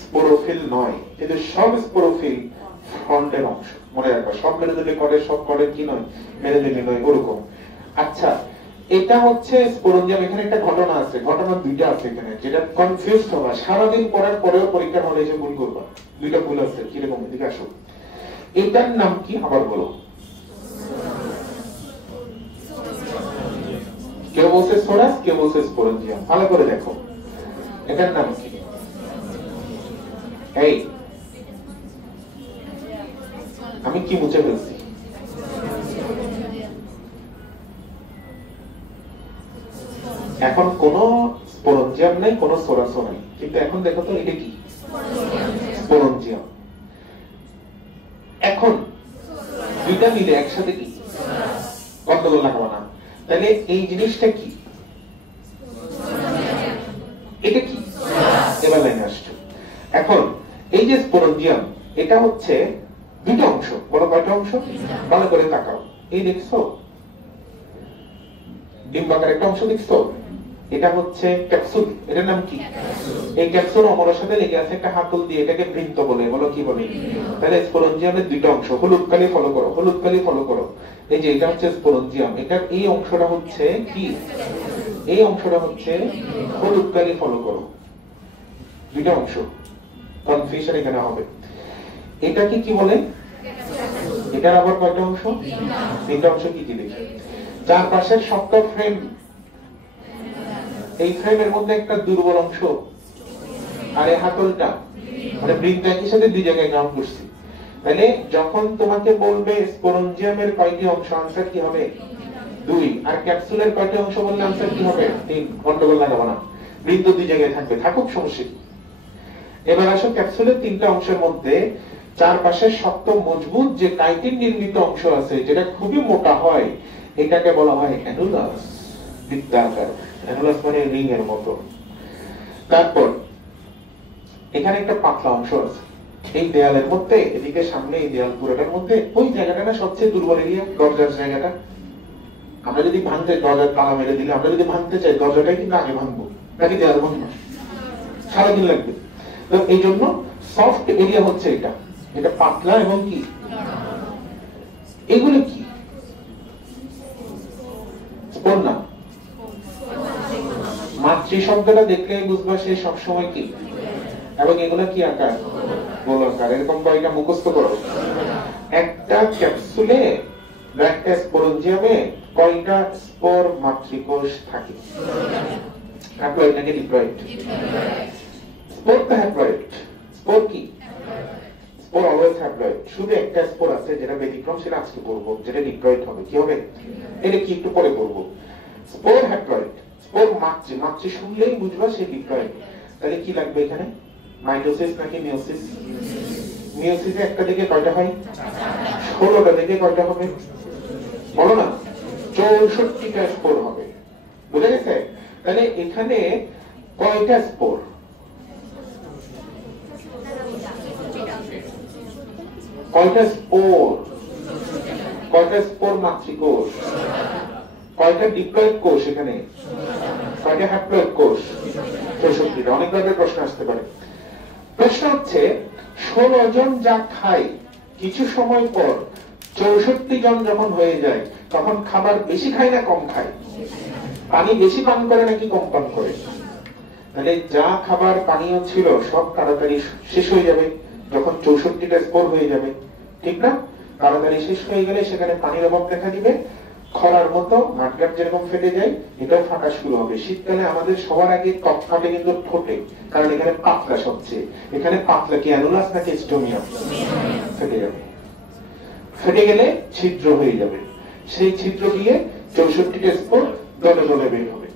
স্পোরোফিল নয়, কিন্তু সব স্পোরোফিল ফ্রন্টের অংশ। মনে রাখবা, সব মেরে দিলে করে, সব করে কি নয়, মেরে দিলে নয়, ওরকম। আচ্ছা, এটা হচ্ছে স্পোরেঞ্জিয়াম। এখানে একটা ঘটনা আছে, ঘটনা দুইটা আছে এখানে, যেটা কনফিউজ হবা। সারাদিন পড়ার পরেও পরীক্ষার হলে এসে ভুল করবা। দুইটা ভুল আছে, কিরকম? এদিকে আসো। এটার নাম কি আবার বলো? কেউ বলছে সোরাস, কেউ বলছে স্পোরেঞ্জিয়াম। ভালো করে দেখো, এটার নাম কি? এই আমি কি মুছে ফেলছি? এখন কোন স্পোরেঞ্জিয়াম নাই, কোন সোরাসও নাই, কিন্তু এখন দেখো তো এটা কি? স্পোরেঞ্জিয়াম। এখন দুইটা মিলে একসাথে কি? গন্ডগোল লাগাবো না। তাহলে এই জিনিসটা কি? এটা কি? এবার লাইনে আসছে। এখন এই যে স্পোরেঞ্জিয়াম, এটা হচ্ছে দুটো অংশ। বলো কয়টা অংশ? ভালো করে তাকাও। এই দেখছো ডিম্বাকার একটা অংশ, দেখছো? এটা হচ্ছে ক্যাপসুল। এটার নাম কি? এই ক্যাপসুল অমরের সাথে লেগে আছে একটা হাতল দিয়ে, এটাকে বৃন্ত বলে। বলো কি বলে? তাহলে স্পোরেঞ্জিয়ামের দুটো অংশ। হলুদ কালি ফলো করো, হলুদ কালি ফলো করো। এই যে এটা হচ্ছে স্পোরেঞ্জিয়াম, এটার এই অংশটা হচ্ছে কি? এই অংশটা হচ্ছে হলুদ কালি ফলো করো। দুইটা অংশ, কনফিউশন এখানে হবে। এটাকে কি বলে? এটার আবার কয়টা অংশ? তিনটা অংশ। কি কি দেখি? চার পাশের শক্ত ফ্রেম, এই ফ্রেমের মধ্যে একটা দুর্বল অংশ, আর এই হাতলটা, মানে বৃন্ত একই সাথে দুই জায়গায় কাউন্ট করছি। তাহলে যখন তোমাকে বলবে স্পোরেঞ্জিয়ামের কয়টি অংশ, আনসার কি হবে? 2। আর ক্যাপসুলের কয়টি অংশ বললে আনসার কি হবে? 3। গন্ডগোল লাগাবো না, বৃন্ত দুই জায়গায় থাকবে, থাকুক, সমস্যা কি? এবার আসো, ক্যাপসুলের তিনটা অংশের মধ্যে চারপাশে শক্ত মজবুত যে কাইটিন নির্মিত অংশ আছে, যেটা খুবই মোটা হয়, এটাকে বলা হয় অ্যানুলাস। বৃত্তাকার। অ্যানুলাস মানে রিং এর মতো। তারপর এখানে একটা পাতলা অংশ আছে এই দেয়ালের মধ্যে, এদিকে সামনে এই দেয়াল পুরোটার মধ্যে। ওই জায়গাটা না সবচেয়ে দুর্বল এরিয়া, দরজার জায়গাটা। আমরা যদি ভাঙতে, দরজার তালা মেরে দিলে, আমরা যদি ভাঙতে চাই, দরজাটাই কিন্তু আগে ভাঙবো, নাকি দেয়াল ভাঙবো? সারাদিন লাগবে। তো এই জন্য সফট এরিয়া হচ্ছে এটা, এটা পাতলা এবং কি? এগুলো কি? স্পোর না। মাতৃ শব্দটা দেখলে বুঝবা সে সবসময় কি, এবং এগুলো কি আকার? গোলাকার। এরকম কয়টা মুখস্থ করো। একটা ক্যাপসুলে বা একটা স্পোরেঞ্জিয়ামে কয়টা স্পোর মাতৃকোষ থাকে? হ্যাপ্লয়েড নাকি ডিপ্লয়েড? স্পোর তো হ্যাপ্লয়েড। স্পোর কি? Spore always haploid. শুধু একটা স্পোর আছে যেটা ব্যতিক্রম, সেটা আজকে পড়বো, যেটা ডিপ্লয়েড হবে। কি হবে এটা? কি একটু পরে পড়বো। Spore haploid. স্পোর মাতৃ, মাতৃ শুনলেই বুঝবা সে ডিপ্লয়েড। তাহলে কি লাগবে এখানে? মাইটোসিস নাকি মিওসিস? মিওসিসে একটা থেকে কয়টা হয়? 16টা থেকে কয়টা হবে? বলো না। 64টা স্পোর হবে। বুঝে গেছে? তাহলে এখানে কয়টা স্পোর? কয়টা স্পোর? কয়টা স্পোর মাতৃকোষ? কয়টা ডিপ্লয়েড কোষ এখানে? কয়টা হ্যাপ্লয়েড কোষ? 64টা। অনেক ধরনের প্রশ্ন আসতে পারে। প্রশ্ন হচ্ছে 16 জন যা খায়, কিছু সময় পর 64 জন যখন হয়ে যায়, তখন খাবার বেশি খায় না কম খায়? পানি বেশি পান করে নাকি কম পান করে? তাহলে যা খাবার পানীয় ছিল সব তাড়াতাড়ি শেষ হয়ে যাবে যখন 64টা স্পোর হয়ে যাবে, ঠিক না? তাড়াতাড়ি শেষ হয়ে গেলে সেখানে পানির অভাব দেখা দিবে, খরার মতো মাঠঘাট যেরকম ফেটে যায় এটাও ফাটা শুরু হবে। শীতকালে আমাদের সবার আগে ত্বক ফাটে কিন্তু ঠোঁটে, কারণ এখানে পাতলা সবচেয়ে। এখানে পাতলা কি অ্যানুলাস নাকি স্টোমিয়াম? ফেটে যাবে, ফেটে গেলে ছিদ্র হয়ে যাবে, সেই ছিদ্র দিয়ে 64টা স্পোর দলে দলে বের হবে।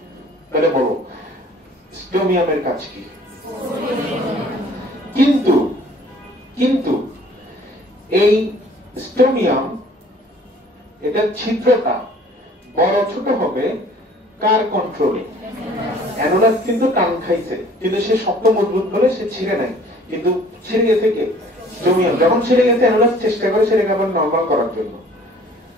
তাহলে বলো স্টোমিয়ামের কাজ কি? কিন্তু কিন্তু এই স্টোমিয়াম এটা ছিদ্রটা বড় ছোট হবে কার কন্ট্রোলে? অ্যানুলাস কিন্তু টান খাইছে, কিন্তু সে শক্ত মজবুত বলে সে ছিঁড়ে নাই, কিন্তু ছিঁড়ে গেছে কে? স্টোমিয়াম। যখন ছিঁড়ে গেছে অ্যানুলাস চেষ্টা করে সেটাকে আবার নরমাল করার জন্য,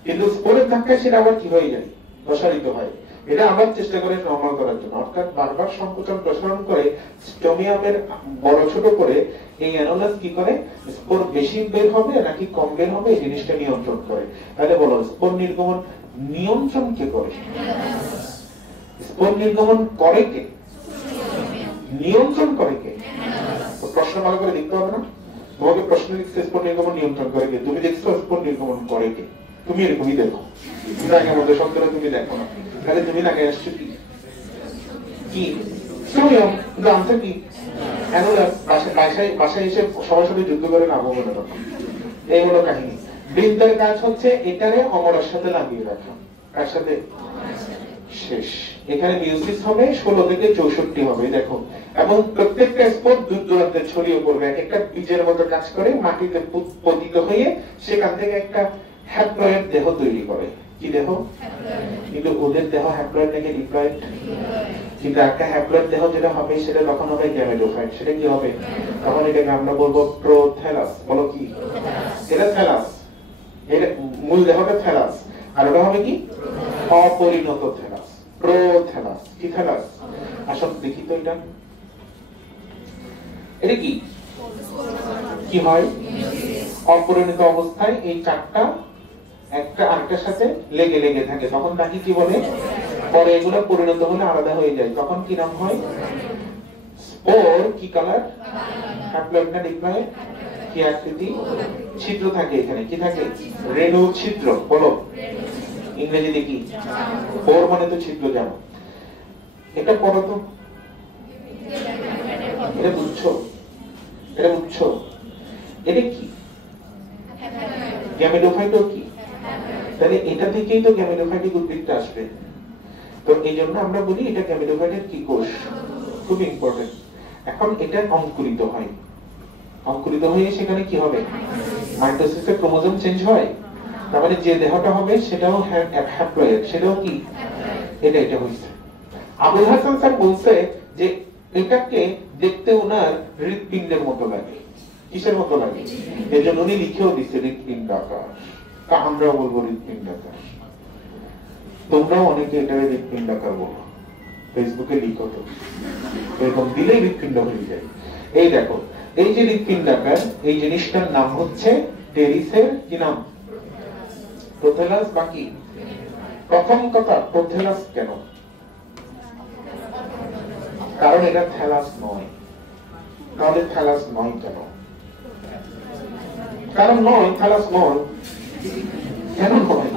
কিন্তু স্পোরের ধাক্কায় সেটা আবার কি হয়ে যায়? প্রসারিত হয়। এটা আবার চেষ্টা করে নরমাল করার জন্য, অর্থাৎ বারবার সংকোচন প্রসারণ করে স্টোমিয়ামের বড় ছোট করে এই অ্যানুলাস কি করে? স্পোর বেশি বের হবে নাকি কম বের হবে এই জিনিসটা নিয়ন্ত্রণ করে। তাহলে বলো স্পোর নির্গমন নিয়ন্ত্রণ কে করে? স্পোর নির্গমন করে কে? নিয়ন্ত্রণ করে কে? প্রশ্ন ভালো করে দেখতে হবে না? তোমাকে প্রশ্ন লিখছে স্পোর নির্গমন নিয়ন্ত্রণ করে কে, তুমি দেখছো স্পোর নির্গমন করে কে? তুমি এরকমই দেখো, আগে মধ্যে শব্দটা তুমি দেখো না, তাহলে তুমি আগে আসছো কি? কি স্টোমিয়াম? কিন্তু আনসার কি? অ্যানুলাস। বাসায় এসে সবার সাথে যুদ্ধ করে না বলবে না, এই হলো কাহিনী। বৃন্দের কাজ হচ্ছে এটারে অমরের সাথে লাগিয়ে রাখা। কার সাথে? শেষ। এখানে মিউসিস হবে 16 থেকে 64 হবে, দেখো। এবং প্রত্যেকটা স্পোর দূর দূরান্তে ছড়িয়ে পড়বে, একটা বীজের মতো কাজ করে মাটিতে পতিত হয়ে সেখান থেকে একটা হ্যাপ্লয়েড দেহ তৈরি করে। কি দেহ? কিন্তু ওদের দেহ হ্যাপ্লয়েড নাকি ডিপ্লয়েড? কিন্তু একটা হ্যাপ্লয়েড দেহ যেটা হবে সেটা তখন হবে গ্যামেটোফাইট। সেটা কি হবে? তখন এটাকে আমরা বলবো প্রোথ্যালাস। বলো কি? এটা থ্যালাস, এর মূল দেহটা থ্যালাস, আর ওটা হবে কি? অপরিণত থ্যালাস, প্রোথ্যালাস। কি থ্যালাস? আসলে দেখি তো এটা, এটা কি কি হয়? অপরিণত অবস্থায় এই চারটা একটা আরেকটার সাথে লেগে লেগে থাকে, তখন তাকে কি বলে? পরে এগুলো পরিণত হলে আলাদা হয়ে যায়, তখন কি নাম হয়? স্পোর। কি কালার? হ্যাপ্লয়েড না ডিপ্লয়েড? কি আকৃতি? ছিদ্র থাকে এখানে, কি থাকে? রেণু ছিদ্র। বলো ইংরেজিতে কি? স্পোর মানে তো ছিদ্র, জানো। এটা পড়ো তো, এটা বুঝছো? এটা বুঝছো? এটা কি? গ্যামেটোফাইটও কি? তাহলে এটা থেকেই তো গ্যামেটোফাইটিক উদ্ভিদটা আসবে। তো এই জন্য আমরা বলি এটা গ্যামেটোফাইটের কি কোষ? খুব ইম্পর্টেন্ট। এখন এটা অঙ্কুরিত হয়, অঙ্কুরিত হয়ে সেখানে কি হবে? মাইটোসিসে ক্রোমোজোম চেঞ্জ হয়, তার মানে যে দেহটা হবে সেটাও হ্যাপ্লয়েড, সেটাও কি? এটা হইছে। আবুল হাসান স্যার বলছে যে এটাকে দেখতে ওনার হৃৎপিণ্ডের মতো লাগে। কিসের মতো লাগে? এর জন্য উনি লিখেও দিচ্ছে হৃৎপিণ্ডাকার। তা আমরাও বলবো হৃৎপিণ্ডাকার। তোমরাও অনেকে এটা হৃৎপিণ্ডাকার বলো, ফেসবুকে লিখো তো, এরকম দিলেই হৃৎপিণ্ড হয়ে যায়। এই দেখো, এই যে হৃৎপিণ্ডাকার, এই জিনিসটার নাম হচ্ছে টেরিসের কি নাম? প্রোথেলাস। বাকি প্রথম কথা, প্রোথেলাস কেন? কারণ এটা থ্যালাস নয়। তাহলে থ্যালাস নয় কেন? কারণ নয়, থ্যালাস নয়। কেন নয়?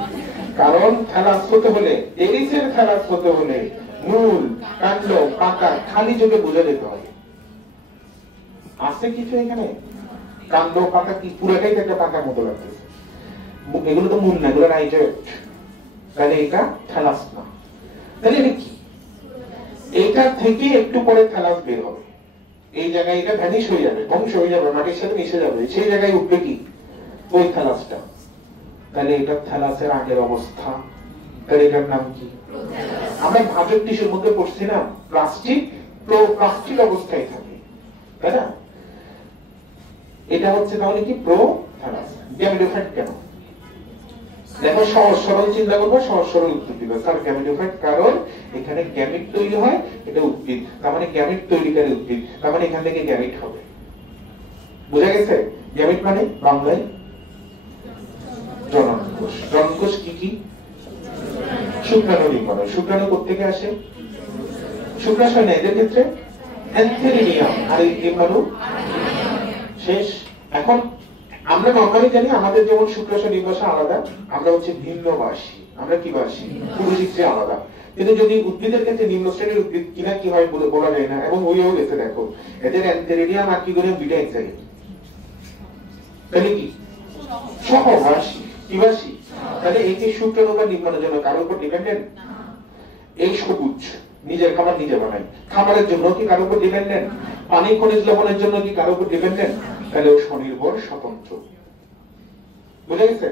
কারণ থ্যালাস হতে হলে, টেরিসের থ্যালাস হতে হলে মূল, কাণ্ড, পাতা খালি চোখে বোঝা যেতে হয়। আছে কিছু এখানে? কাণ্ড পাতা কি পুরোটাই একটা পাতার মতো লাগতেছে, এগুলো তো মূল না, এগুলো রাইজয়েড। তাহলে এটা থ্যালাস না। তাহলে এটা কি? এটা থেকে একটু পরে থ্যালাস বের হবে, এই জায়গায় এটা ভ্যানিশ হয়ে যাবে, ধ্বংস হয়ে যাবে, মাটির সাথে মিশে যাবে, সেই জায়গায় উঠবে কি? ওই থ্যালাসটা। তাহলে এটা থ্যালাসের আগের অবস্থা। তাহলে এটার নাম কি? আমরা ভাজক টিস্যুর মধ্যে পড়ছি না, প্লাস্টিক, প্লাস্টিক অবস্থায় থাকে, তাই না? এটা হচ্ছে তাহলে কি? প্রোথ্যালাস। গ্যামেটোফাইট কেন? দেখো সহজ সরল চিন্তা করবো, সহজ সরল উত্তর দিবে স্যার গ্যামেটোফাইট। কারণ এখানে গ্যামেট তৈরি হয়, এটা উদ্ভিদ, তার মানে গ্যামেট তৈরিকারী উদ্ভিদ, তার মানে এখান থেকে গ্যামেট হবে। বুঝা গেছে? গ্যামেট মানে বাংলায় জননকোষ। জননকোষ কি কি? শুক্রাণু নির্মাণ। শুক্রাণু কোথা থেকে আসে? শুক্রাশয় না এদের ক্ষেত্রে অ্যান্থেরিডিয়াম। আর এই ডিম্বাণু শেষ। এখন আমরা নরমালি জানি আমাদের যেমন শুক্রাশয় ডিম্বাশয় আলাদা, আমরা হচ্ছে ভিন্নবাসী। আমরা কি বাসী? পুরুষের চেয়ে আলাদা। কিন্তু যদি উদ্ভিদের ক্ষেত্রে নিম্ন শ্রেণীর উদ্ভিদ কিনা কি হয় বলা যায় না, এবং হয়েও গেছে। দেখো এদের অ্যান্থেরিডিয়াম আর কি করে বিটা এক জায়গায়, তাহলে কি সহবাসী, কিবাসী। তাহলে এই যে শুক্রাণু বা ডিম্বাণুর জন্য কারোর উপর ডিপেন্ডেন্ট? এই সবুজ নিজের খাবার নিজে বানাই, খাবারের জন্য কি কারোর উপর ডিপেন্ডেন্ট? পানি খনিজ লবণের জন্য কি কারোর উপর ডিপেন্ডেন্ট? তাহলে ও স্বনির্ভর, স্বতন্ত্র। বুঝে গেছে?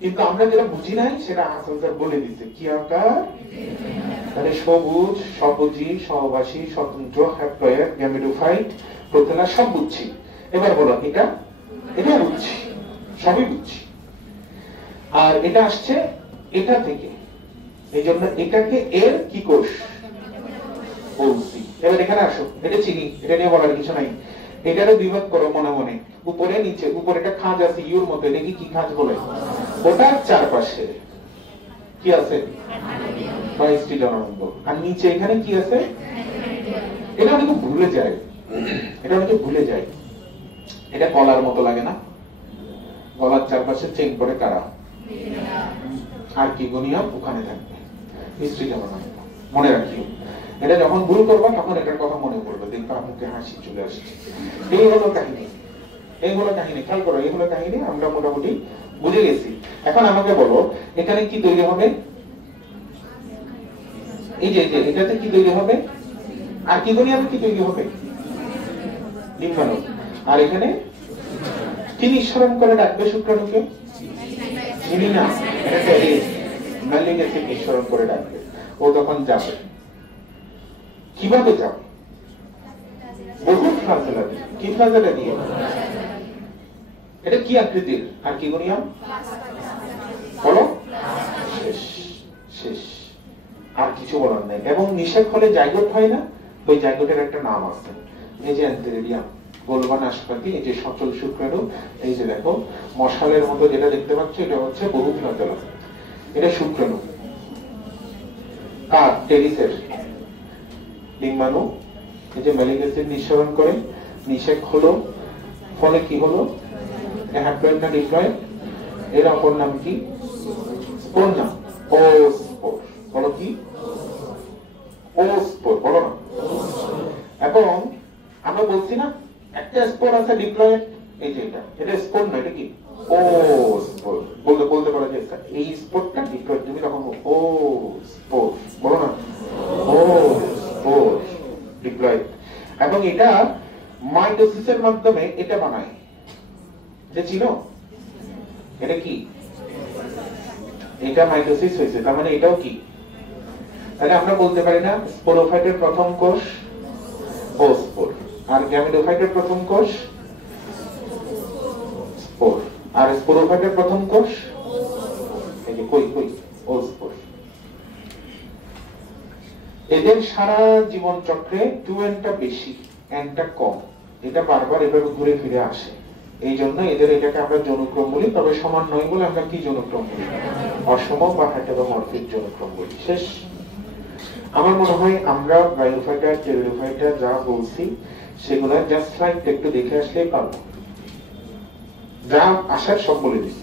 কিন্তু আমরা যেটা বুঝি নাই সেটা হাসান স্যার বলে দিচ্ছে কি আকার। তাহলে সবুজ, সবুজি, সহবাসী, স্বতন্ত্র, হ্যাপ্লয়েড, গ্যামেটোফাইট, প্রোথেলা সব বুঝছি। এবার বলো এটা বুঝছি, সবই বুঝছি। আর এটা আসছে এটা থেকে, এই জন্য এটাকে এর কি কোষ বলছি। এবার এখানে আসো, এটা চিনি, এটা নিয়ে বলার কিছু নাই। এটারও বিভাগ করো মনে মনে, উপরে নিচে। উপরে একটা খাঁজ আছে ইউর মতো, এটা কি খাঁজ বলে? ওটার চারপাশে কি আছে? 22টি জননাঙ্গ। আর নিচে এখানে কি আছে? এটা অনেকে ভুলে যায়, এটা কলার মতো লাগে না? গলার চারপাশে চেন করে কারা? আর কি গনিয়াম ওখানে থাকবে স্ত্রী জননাঙ্গ। মনে রাখিও, এটা যখন ভুল করবা তখন এটার কথা মনে পড়বে, দেখবা মুখে হাসি চলে আসছে। এই হলো কাহিনী, খেয়াল করো, এই হলো কাহিনী। আমরা মোটামুটি বুঝে গেছি। এখন আমাকে বলো এখানে কি তৈরি হবে? এই যে এটাতে কি তৈরি হবে? আর কি গনিয়ামে কি তৈরি হবে? ডিম্বাণু। আর এখানে কি নিঃসরণ করে ডাকবে শুক্রাণুকে? চিনি না, এটা ম্যালিক অ্যাসিড নিঃসরণ করে ডাকবে। ও তখন যাবে, কিভাবে যাবে? বহু ফ্লাজেলা দিয়ে। কি ফ্লাজেলা দিয়ে? এটা কি আকৃতির? আর কি গনিয়াম বলো? শেষ। আর কিছু বলার নেই। এবং নিষেক হলে জাইগোট হয় না? ওই জাইগোটের একটা নাম আছে, এই যে অ্যান্থেরিডিয়াম, গোলবা নাশপাতি। এই যে সচল শুক্রাণু, এই যে দেখো মশালের মতো যেটা দেখতে পাচ্ছ, এটা হচ্ছে বহু ফ্লাজেলা। এটা শুক্রাণু। কার? টেরিসের। ডিম্বাণু এই যে ম্যালিক অ্যাসিড নিঃসরণ করে, নিষেক হলো, ফলে কি হলো? হ্যাপ্লয়েড না ডিপ্লয়েড? এর অপর নাম কি? স্পোর নাম ওস্পোর। বলো কি? ওস্পোর বলো না। এবং আমরা বলছি না একটা স্পোর আছে ডিপ্লয়েড, এই যে এটা স্পোর না, এটা কি? ওস্পোর। বলতে পারো যে এই স্পোরটা ডিপ্লয়েড। তুমি তখন ওস্পোর বলো না, ওস্পোর ডিপ্লয়েড। এবং এটা মাইটোসিসের মাধ্যমে এটা বানায়, এটা ছিল, এটা কি? এটা মাইটোসিস হয়েছে, তার মানে এটাও কি? তাহলে আমরা বলতে পারি না স্পোরোফাইটের প্রথম কোষ ওস্পোর, আর গ্যামেটোফাইটের প্রথম কোষ স্পোর, আর স্পোরোফাইটের প্রথম কোষ এই যে কই ওস্পোর। এদের সারা জীবন চক্রে 2Nটা বেশি, Nটা কম। এটা বারবার এভাবে ঘুরে ফিরে আসে। এই জন্য এদের এটাকে আমরা যৌনক্রম বলি, তবে সমান নয় বলে আমরা কি যৌনক্রম বলি? অসম বা হেটেরোমরফিক যৌনক্রম বলি। শেষ। আমার মনে হয় আমরা বায়োফাইটার, টেরিডোফাইটার যা বলছি সেগুলো জাস্ট লাইক একটু দেখে আসলেই পারবো। যা আসার সব বলে দিচ্ছি।